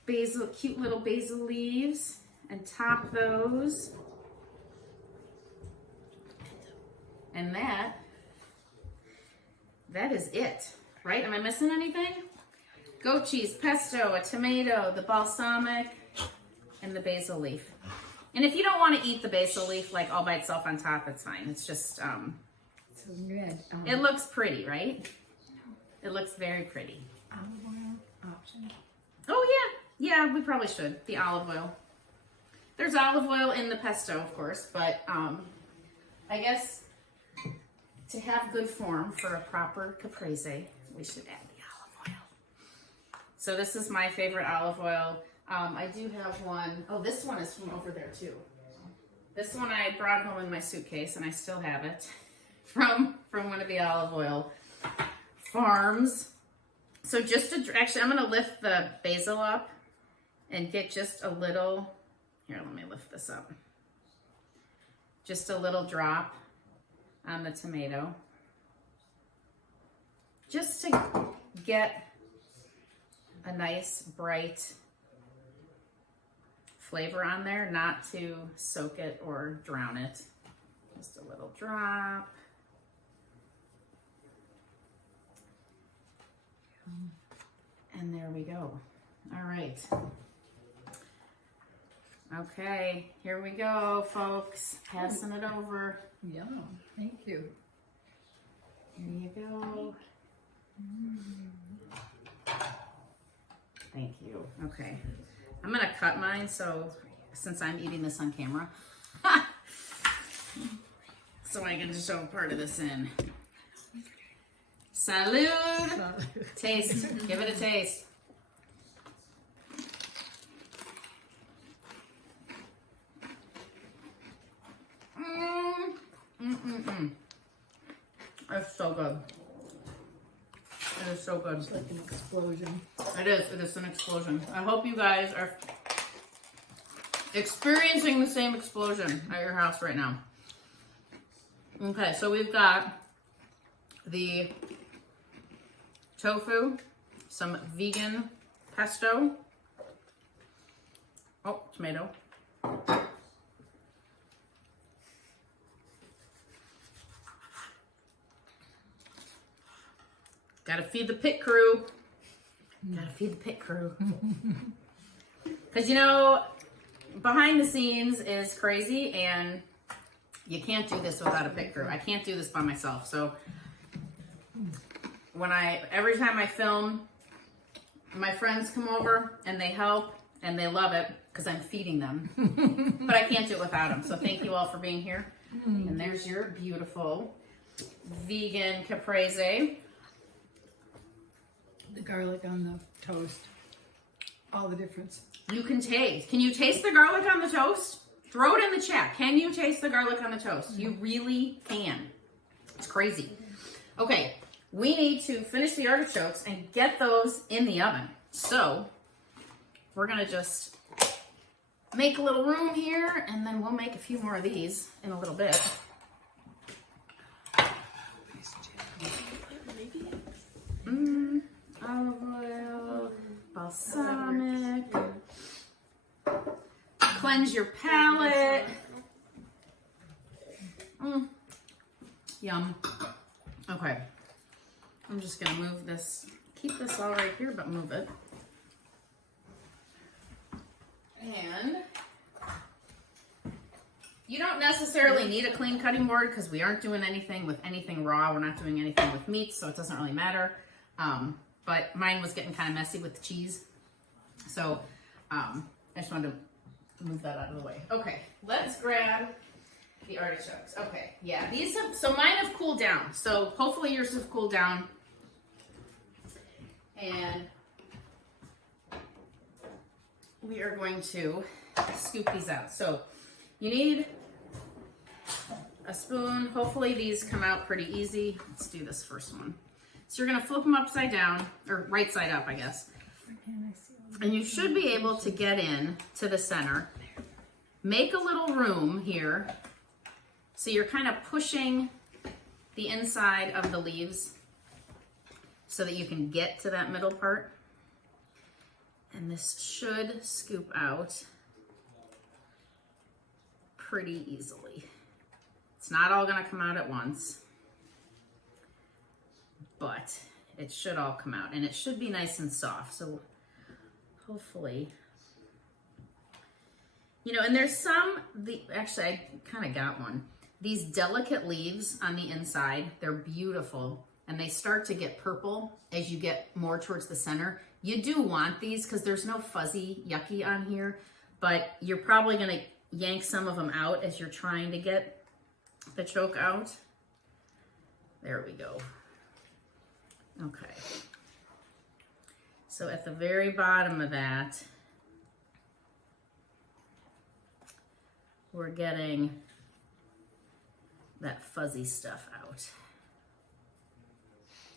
cute little basil leaves and top those. And that is it, right? Am I missing anything? Goat cheese, pesto, a tomato, the balsamic, and the basil leaf. And if you don't want to eat the basil leaf like all by itself on top, it's fine. It's just, So good. it looks pretty, right? It looks very pretty. Olive oil option. Oh yeah, we probably should. The olive oil. There's olive oil in the pesto, of course, but I guess to have good form for a proper caprese, we should add the olive oil. So this is my favorite olive oil. I do have one. Oh, this one is from over there too. This one I brought home in my suitcase, and I still have it from one of the olive oil farms. So just to, actually, I'm gonna lift the basil up and get just a little, here, let me lift this up. Just a little drop on the tomato. Just to get a nice, bright flavor on there, not to soak it or drown it. Just a little drop. And there we go. All right. Okay, here we go, folks. Passing it over. Yum. Thank you. Here you go. Thank you. Okay. I'm gonna cut mine, so since I'm eating this on camera, so I can just show part of this in. Salud! Taste. Give it a taste. It's so good. It is so good. It's like an explosion. It is. It is an explosion. I hope you guys are experiencing the same explosion at your house right now. Okay, so we've got the tofu, some vegan pesto. Oh, tomato. Gotta feed the pit crew. Gotta feed the pit crew. Because, you know, behind the scenes is crazy, and you can't do this without a pit crew. I can't do this by myself. So every time I film, my friends come over and they help and they love it because I'm feeding them. But I can't do it without them. So thank you all for being here. And there's your beautiful vegan caprese. The garlic on the toast. All the difference. You can taste. Can you taste the garlic on the toast? Throw it in the chat. Can you taste the garlic on the toast? You really can. It's crazy. Okay, we need to finish the artichokes and get those in the oven. So we're gonna just make a little room here, and then we'll make a few more of these in a little bit. Olive oil, balsamic. Cleanse your palate. Yum. Okay. I'm just gonna move this, keep this all right here, but move it. And you don't necessarily need a clean cutting board because we aren't doing anything with anything raw. We're not doing anything with meat, so it doesn't really matter. But mine was getting kind of messy with the cheese. So I just wanted to move that out of the way. Okay, let's grab the artichokes. Okay, yeah, these have, so mine have cooled down. So hopefully yours have cooled down. And we are going to scoop these out. So you need a spoon. Hopefully these come out pretty easy. Let's do this first one. So you're gonna flip them upside down, or right side up, I guess. And you should be able to get in to the center. Make a little room here. So you're kind of pushing the inside of the leaves so that you can get to that middle part. And this should scoop out pretty easily. It's not all gonna come out at once, but it should all come out, and it should be nice and soft. So hopefully, you know, and there's actually I kind of got one. These delicate leaves on the inside, they're beautiful, and they start to get purple as you get more towards the center. You do want these because there's no fuzzy yucky on here, but you're probably gonna yank some of them out as you're trying to get the choke out. There we go. Okay. So at the very bottom of that, we're getting that fuzzy stuff out.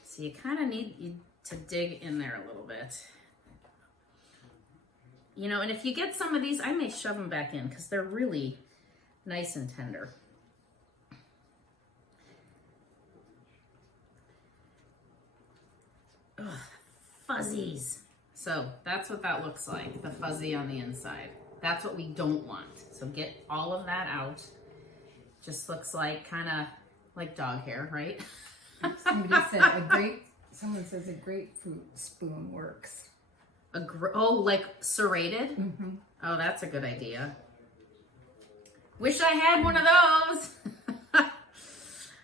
So you kind of need to dig in there a little bit. You know, and if you get some of these, I may shove them back in because they're really nice and tender. Ugh, fuzzies. So that's what that looks like, the fuzzy on the inside. That's what we don't want. So get all of that out. Just looks like kind of like dog hair, right? Somebody said someone says a grapefruit spoon works. Like serrated? Mm-hmm. Oh, that's a good idea. Wish I had one of those.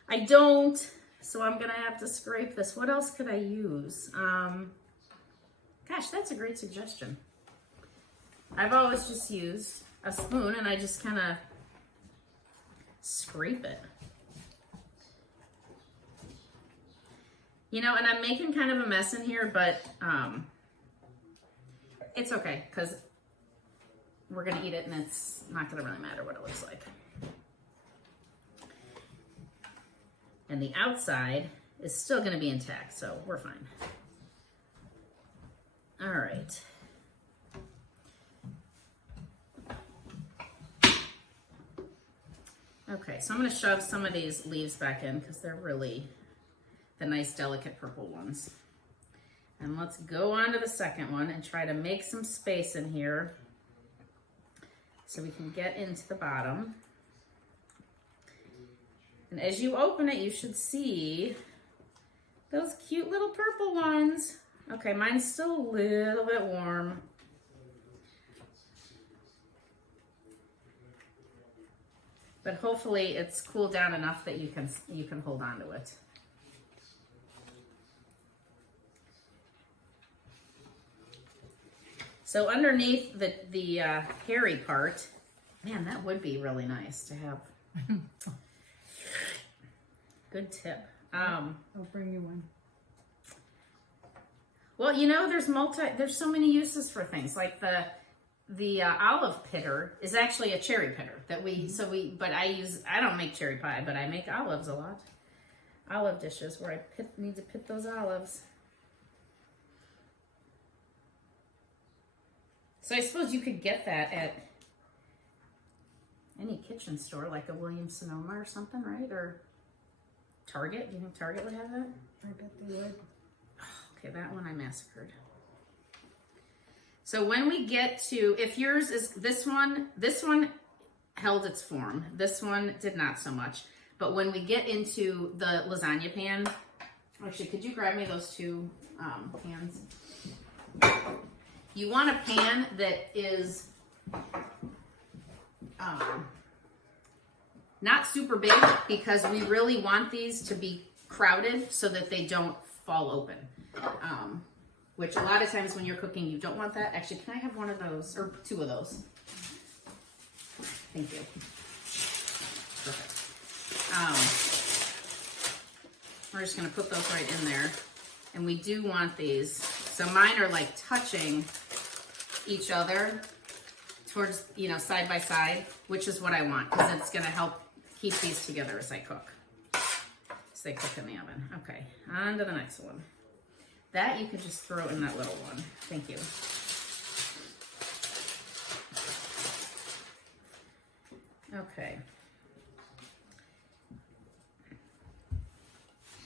I don't, so I'm gonna have to scrape this. What else could I use? Gosh, that's a great suggestion. I've always just used a spoon and I just kind of scrape it. You know, and I'm making kind of a mess in here, but it's okay because we're gonna eat it and it's not gonna really matter what it looks like. And the outside is still gonna be intact, so we're fine. All right. Okay, so I'm gonna shove some of these leaves back in because they're really the nice delicate purple ones. And let's go on to the second one and try to make some space in here so we can get into the bottom. And as you open it, you should see those cute little purple ones. Okay, mine's still a little bit warm. But hopefully it's cooled down enough that you can hold on to it. So underneath the hairy part, man, that would be really nice to have. Good tip. I'll bring you one. Well, you know, there's so many uses for things. Like the olive pitter is actually a cherry pitter that but I don't make cherry pie, but I make olives a lot. Olive dishes where I need to pit those olives. So I suppose you could get that at any kitchen store, like a Williams-Sonoma or something, right? Or Target. Do you think Target would have that? I bet they would. Okay, that one I massacred. So when we get to, if yours is this one held its form. This one did not so much. But when we get into the lasagna pan, actually, could you grab me those two pans? You want a pan that is not super big because we really want these to be crowded so that they don't fall open. Which a lot of times when you're cooking, you don't want that. Actually, can I have one of those, or two of those? Thank you. Perfect. We're just gonna put those right in there. And we do want these. So mine are like touching each other towards, you know, side by side, which is what I want because it's gonna help keep these together as I cook. So they cook in the oven. Okay, on to the next one. That you could just throw in that little one. Thank you. Okay.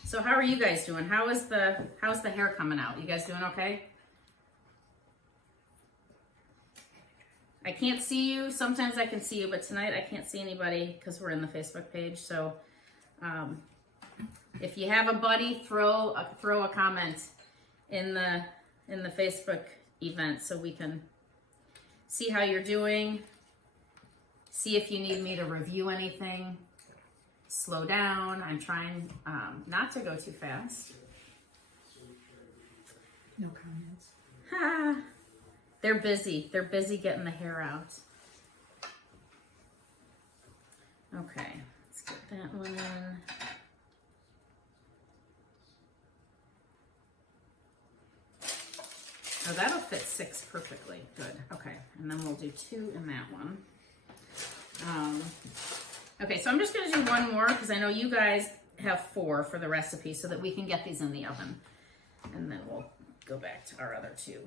So how are you guys doing? How's the hair coming out? You guys doing okay? I can't see you. Sometimes I can see you, but tonight I can't see anybody because we're in the Facebook page. So if you have a buddy, throw a comment in the Facebook event so we can see how you're doing. See if you need me to review anything. Slow down. I'm trying not to go too fast. No comments. Ha! They're busy. They're busy getting the hair out. Okay, let's get that one in. So that'll fit 6 perfectly. Good. Okay. And then we'll do 2 in that one. Okay, so I'm just going to do one more because I know you guys have 4 for the recipe so that we can get these in the oven. And then we'll go back to our other 2.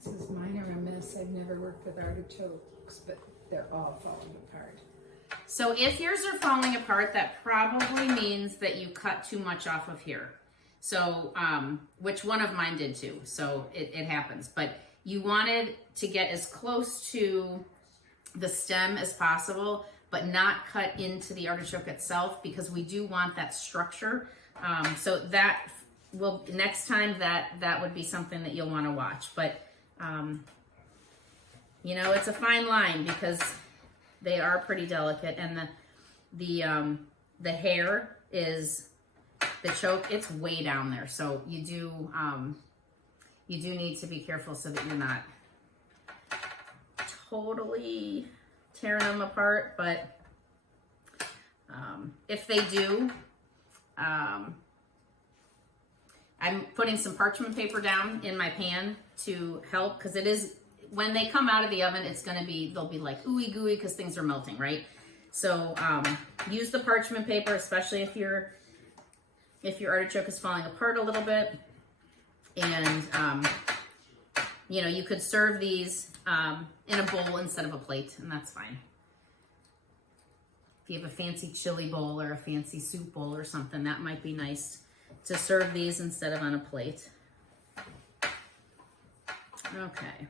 Since mine are a mess, I've never worked with artichokes, but they're all falling apart. So if yours are falling apart, that probably means that you cut too much off of here. So, which one of mine did too. So it happens. But you wanted to get as close to the stem as possible, but not cut into the artichoke itself because we do want that structure. So that will, next time that would be something that you'll want to watch. But, you know, it's a fine line because they are pretty delicate, and the hair is the choke. It's way down there, so you do need to be careful so that you're not totally tearing them apart. But if they do, I'm putting some parchment paper down in my pan to help because it is. When they come out of the oven, they'll be like ooey gooey because things are melting, right? So use the parchment paper, especially if your artichoke is falling apart a little bit. And you know, you could serve these in a bowl instead of a plate, and that's fine. If you have a fancy chili bowl or a fancy soup bowl or something, that might be nice to serve these instead of on a plate. Okay.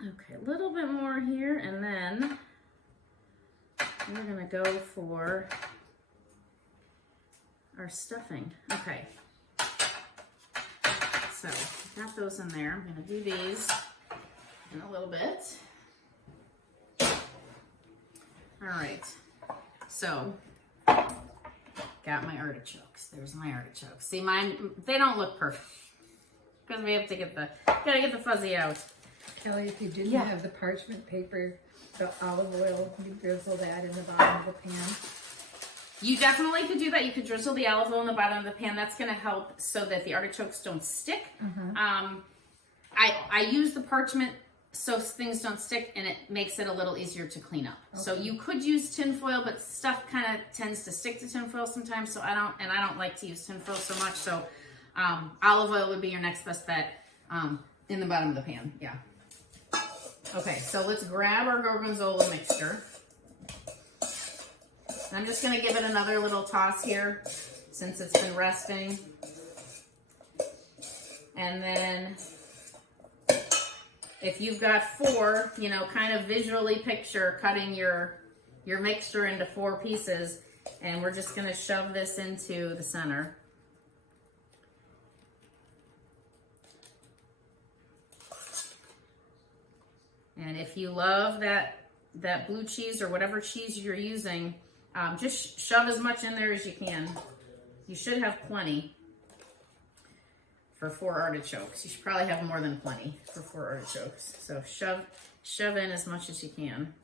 Okay, a little bit more here, and then we're gonna go for our stuffing. Okay, so got those in there. I'm gonna do these in a little bit. All right, so got my artichokes. There's my artichokes. See, mine, they don't look perfect because we have to gotta get the fuzzy out. Kelly, if you didn't have the parchment paper, the olive oil, you drizzle that in the bottom of the pan. You definitely could do that. You could drizzle the olive oil in the bottom of the pan. That's going to help so that the artichokes don't stick. I use the parchment so things don't stick, and it makes it a little easier to clean up. Okay. So you could use tin foil, but stuff kind of tends to stick to tin foil sometimes. So I don't like to use tin foil so much. So olive oil would be your next best bet in the bottom of the pan. Yeah. Okay, so let's grab our gorgonzola mixture. I'm just going to give it another little toss here since it's been resting. And then if you've got 4, you know, kind of visually picture cutting your mixture into 4 pieces, and we're just going to shove this into the center. And if you love that blue cheese or whatever cheese you're using, just shove as much in there as you can. You should have plenty for 4 artichokes. You should probably have more than plenty for 4 artichokes. So shove in as much as you can.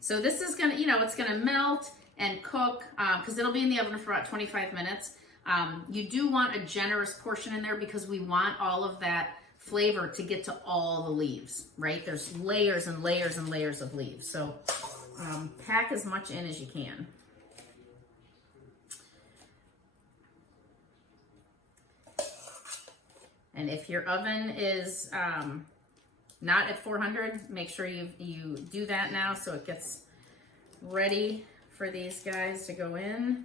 So this is gonna, you know, it's gonna melt and cook because it'll be in the oven for about 25 minutes. You do want a generous portion in there because we want all of that flavor to get to all the leaves, right? There's layers and layers and layers of leaves. So pack as much in as you can. And if your oven is not at 400, make sure you do that now so it gets ready for these guys to go in.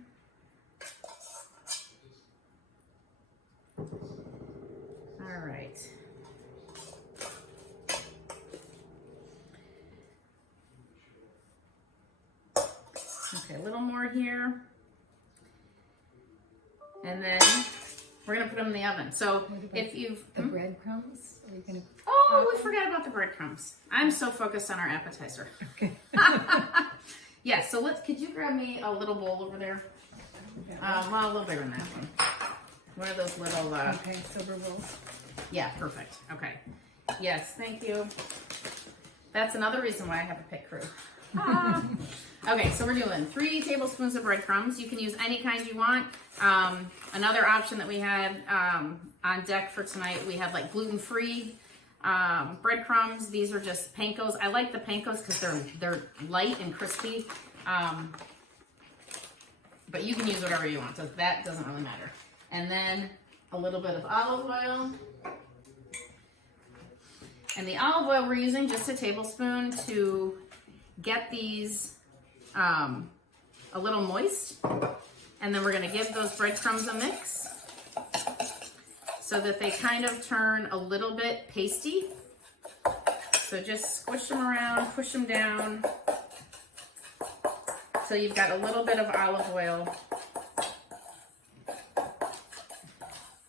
All right. Okay, a little more here. And then we're gonna put them in the oven. So if you've... The breadcrumbs? Are you gonna... Oh, we forgot about the breadcrumbs. I'm so focused on our appetizer. Okay. Yeah, so could you grab me a little bowl over there? Well, a little bigger than that one. One of those little... okay, silver bowls. Yeah, perfect. Okay. Yes, thank you. That's another reason why I have a pit crew. Okay, so we're doing 3 tablespoons of breadcrumbs. You can use any kind you want. Another option that we had on deck for tonight, we have like gluten-free breadcrumbs. These are just pankos. I like the pankos because they're light and crispy. But you can use whatever you want, so that doesn't really matter. And then a little bit of olive oil. And the olive oil we're using just a tablespoon to get these a little moist. And then we're gonna give those breadcrumbs a mix so that they kind of turn a little bit pasty. So just squish them around, push them down. So you've got a little bit of olive oil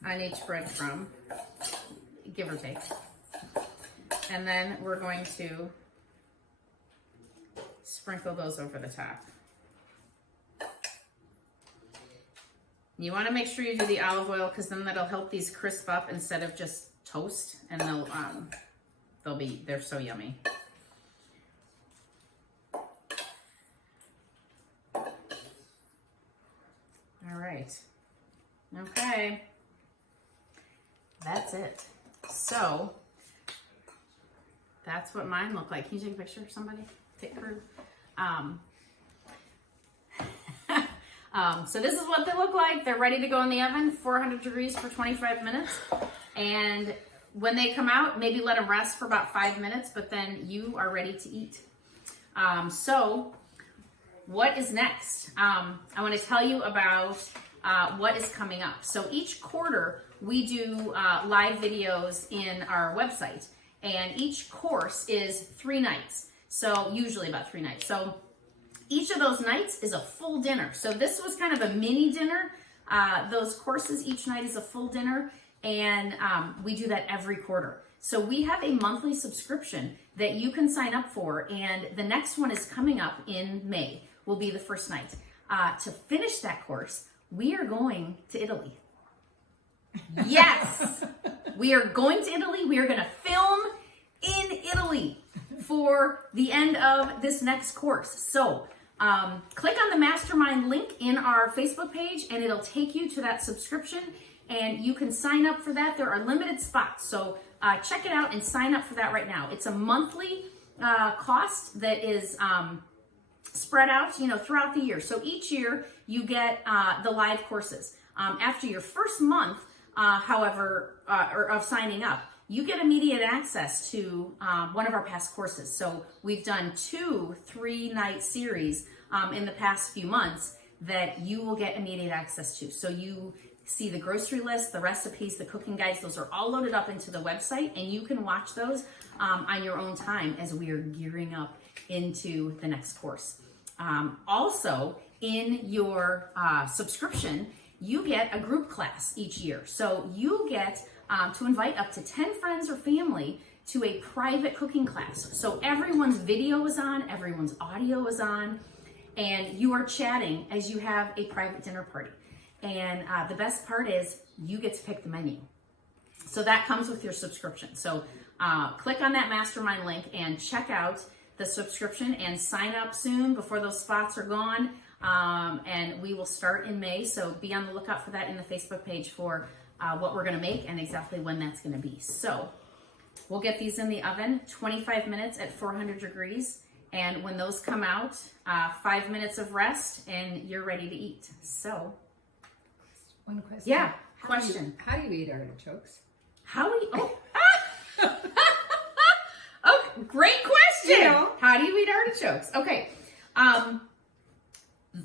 on each breadcrumb, give or take. And then we're going to sprinkle those over the top. You want to make sure you do the olive oil because then that'll help these crisp up instead of just toast, and they're so yummy. All right. Okay. That's it. So that's what mine look like. Can you take a picture of somebody? Take a crew. So this is what they look like. They're ready to go in the oven, 400 degrees for 25 minutes. And when they come out, maybe let them rest for about 5 minutes, but then you are ready to eat. So what is next? I want to tell you about what is coming up. So each quarter we do live videos in our website, and each course is 3 nights. So usually about 3 nights. So each of those nights is a full dinner. So this was kind of a mini dinner. Those courses each night is a full dinner, and we do that every quarter. So we have a monthly subscription that you can sign up for, and the next one is coming up in May, will be the first night. To finish that course, we are going to Italy. Yes, we are going to Italy. We are going to film in Italy for the end of this next course. So click on the mastermind link in our Facebook page and it'll take you to that subscription, and you can sign up for that. There are limited spots, so check it out and sign up for that right now. It's a monthly cost that is spread out, throughout the year. So each year you get the live courses. After your first month, however, of signing up, you get immediate access to one of our past courses. So we've done 2 3-night series in the past few months that you will get immediate access to. So you see the grocery list, the recipes, the cooking guides, those are all loaded up into the website, and you can watch those on your own time as we are gearing up into the next course. Also, in your subscription, you get a group class each year. So you get to invite up to 10 friends or family to a private cooking class. So everyone's video is on, everyone's audio is on, and you are chatting as you have a private dinner party. And the best part is you get to pick the menu. So that comes with your subscription. So click on that mastermind link and check out the subscription and sign up soon before those spots are gone. And we will start in May. So be on the lookout for that in the Facebook page for what we're gonna make and exactly when that's gonna be. So we'll get these in the oven, 25 minutes at 400 degrees. And when those come out, 5 minutes of rest and you're ready to eat. So. One question. Yeah, question. How do you eat artichokes? Oh, great question. You know. How do you eat artichokes? Okay.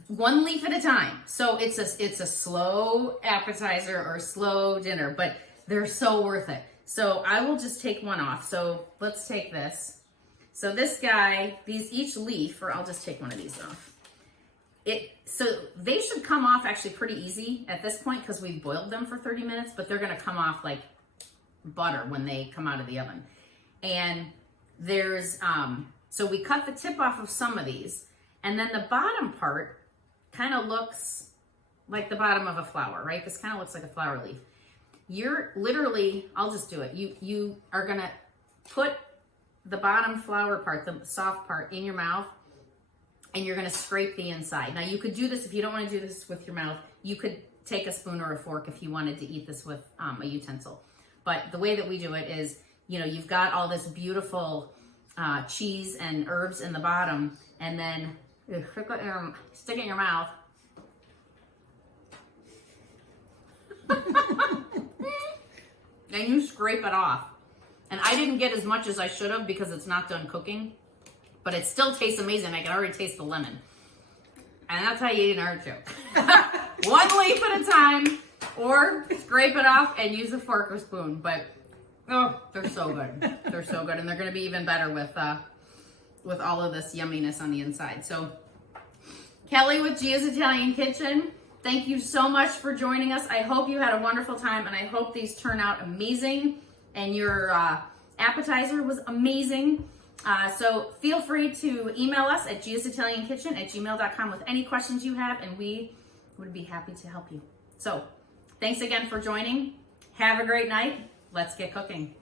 One leaf at a time. So it's a slow appetizer or slow dinner, but they're so worth it. So I will just take one off. So let's take this. So this guy, each leaf, or I'll just take one of these off. So they should come off actually pretty easy at this point because we've boiled them for 30 minutes, but they're gonna come off like butter when they come out of the oven. And there's, so we cut the tip off of some of these, and then the bottom part kind of looks like the bottom of a flower, right? This kind of looks like a flower leaf. You're literally, I'll just do it. You are gonna put the bottom flower part, the soft part, in your mouth and you're gonna scrape the inside. Now you could do this, if you don't wanna do this with your mouth, you could take a spoon or a fork if you wanted to eat this with a utensil. But the way that we do it is, you know, you've got all this beautiful cheese and herbs in the bottom, and then you stick it in your mouth. And you scrape it off. And I didn't get as much as I should have because it's not done cooking, but it still tastes amazing. I can already taste the lemon. And that's how you eat an artichoke. One leaf at a time, or scrape it off and use a fork or spoon. But oh, they're so good. They're so good, and they're going to be even better with all of this yumminess on the inside. So, Kelly with Gia's Italian Kitchen, thank you so much for joining us. I hope you had a wonderful time, and I hope these turn out amazing. And your appetizer was amazing. So feel free to email us at giasitaliankitchen@gmail.com with any questions you have, and we would be happy to help you. So thanks again for joining. Have a great night. Let's get cooking.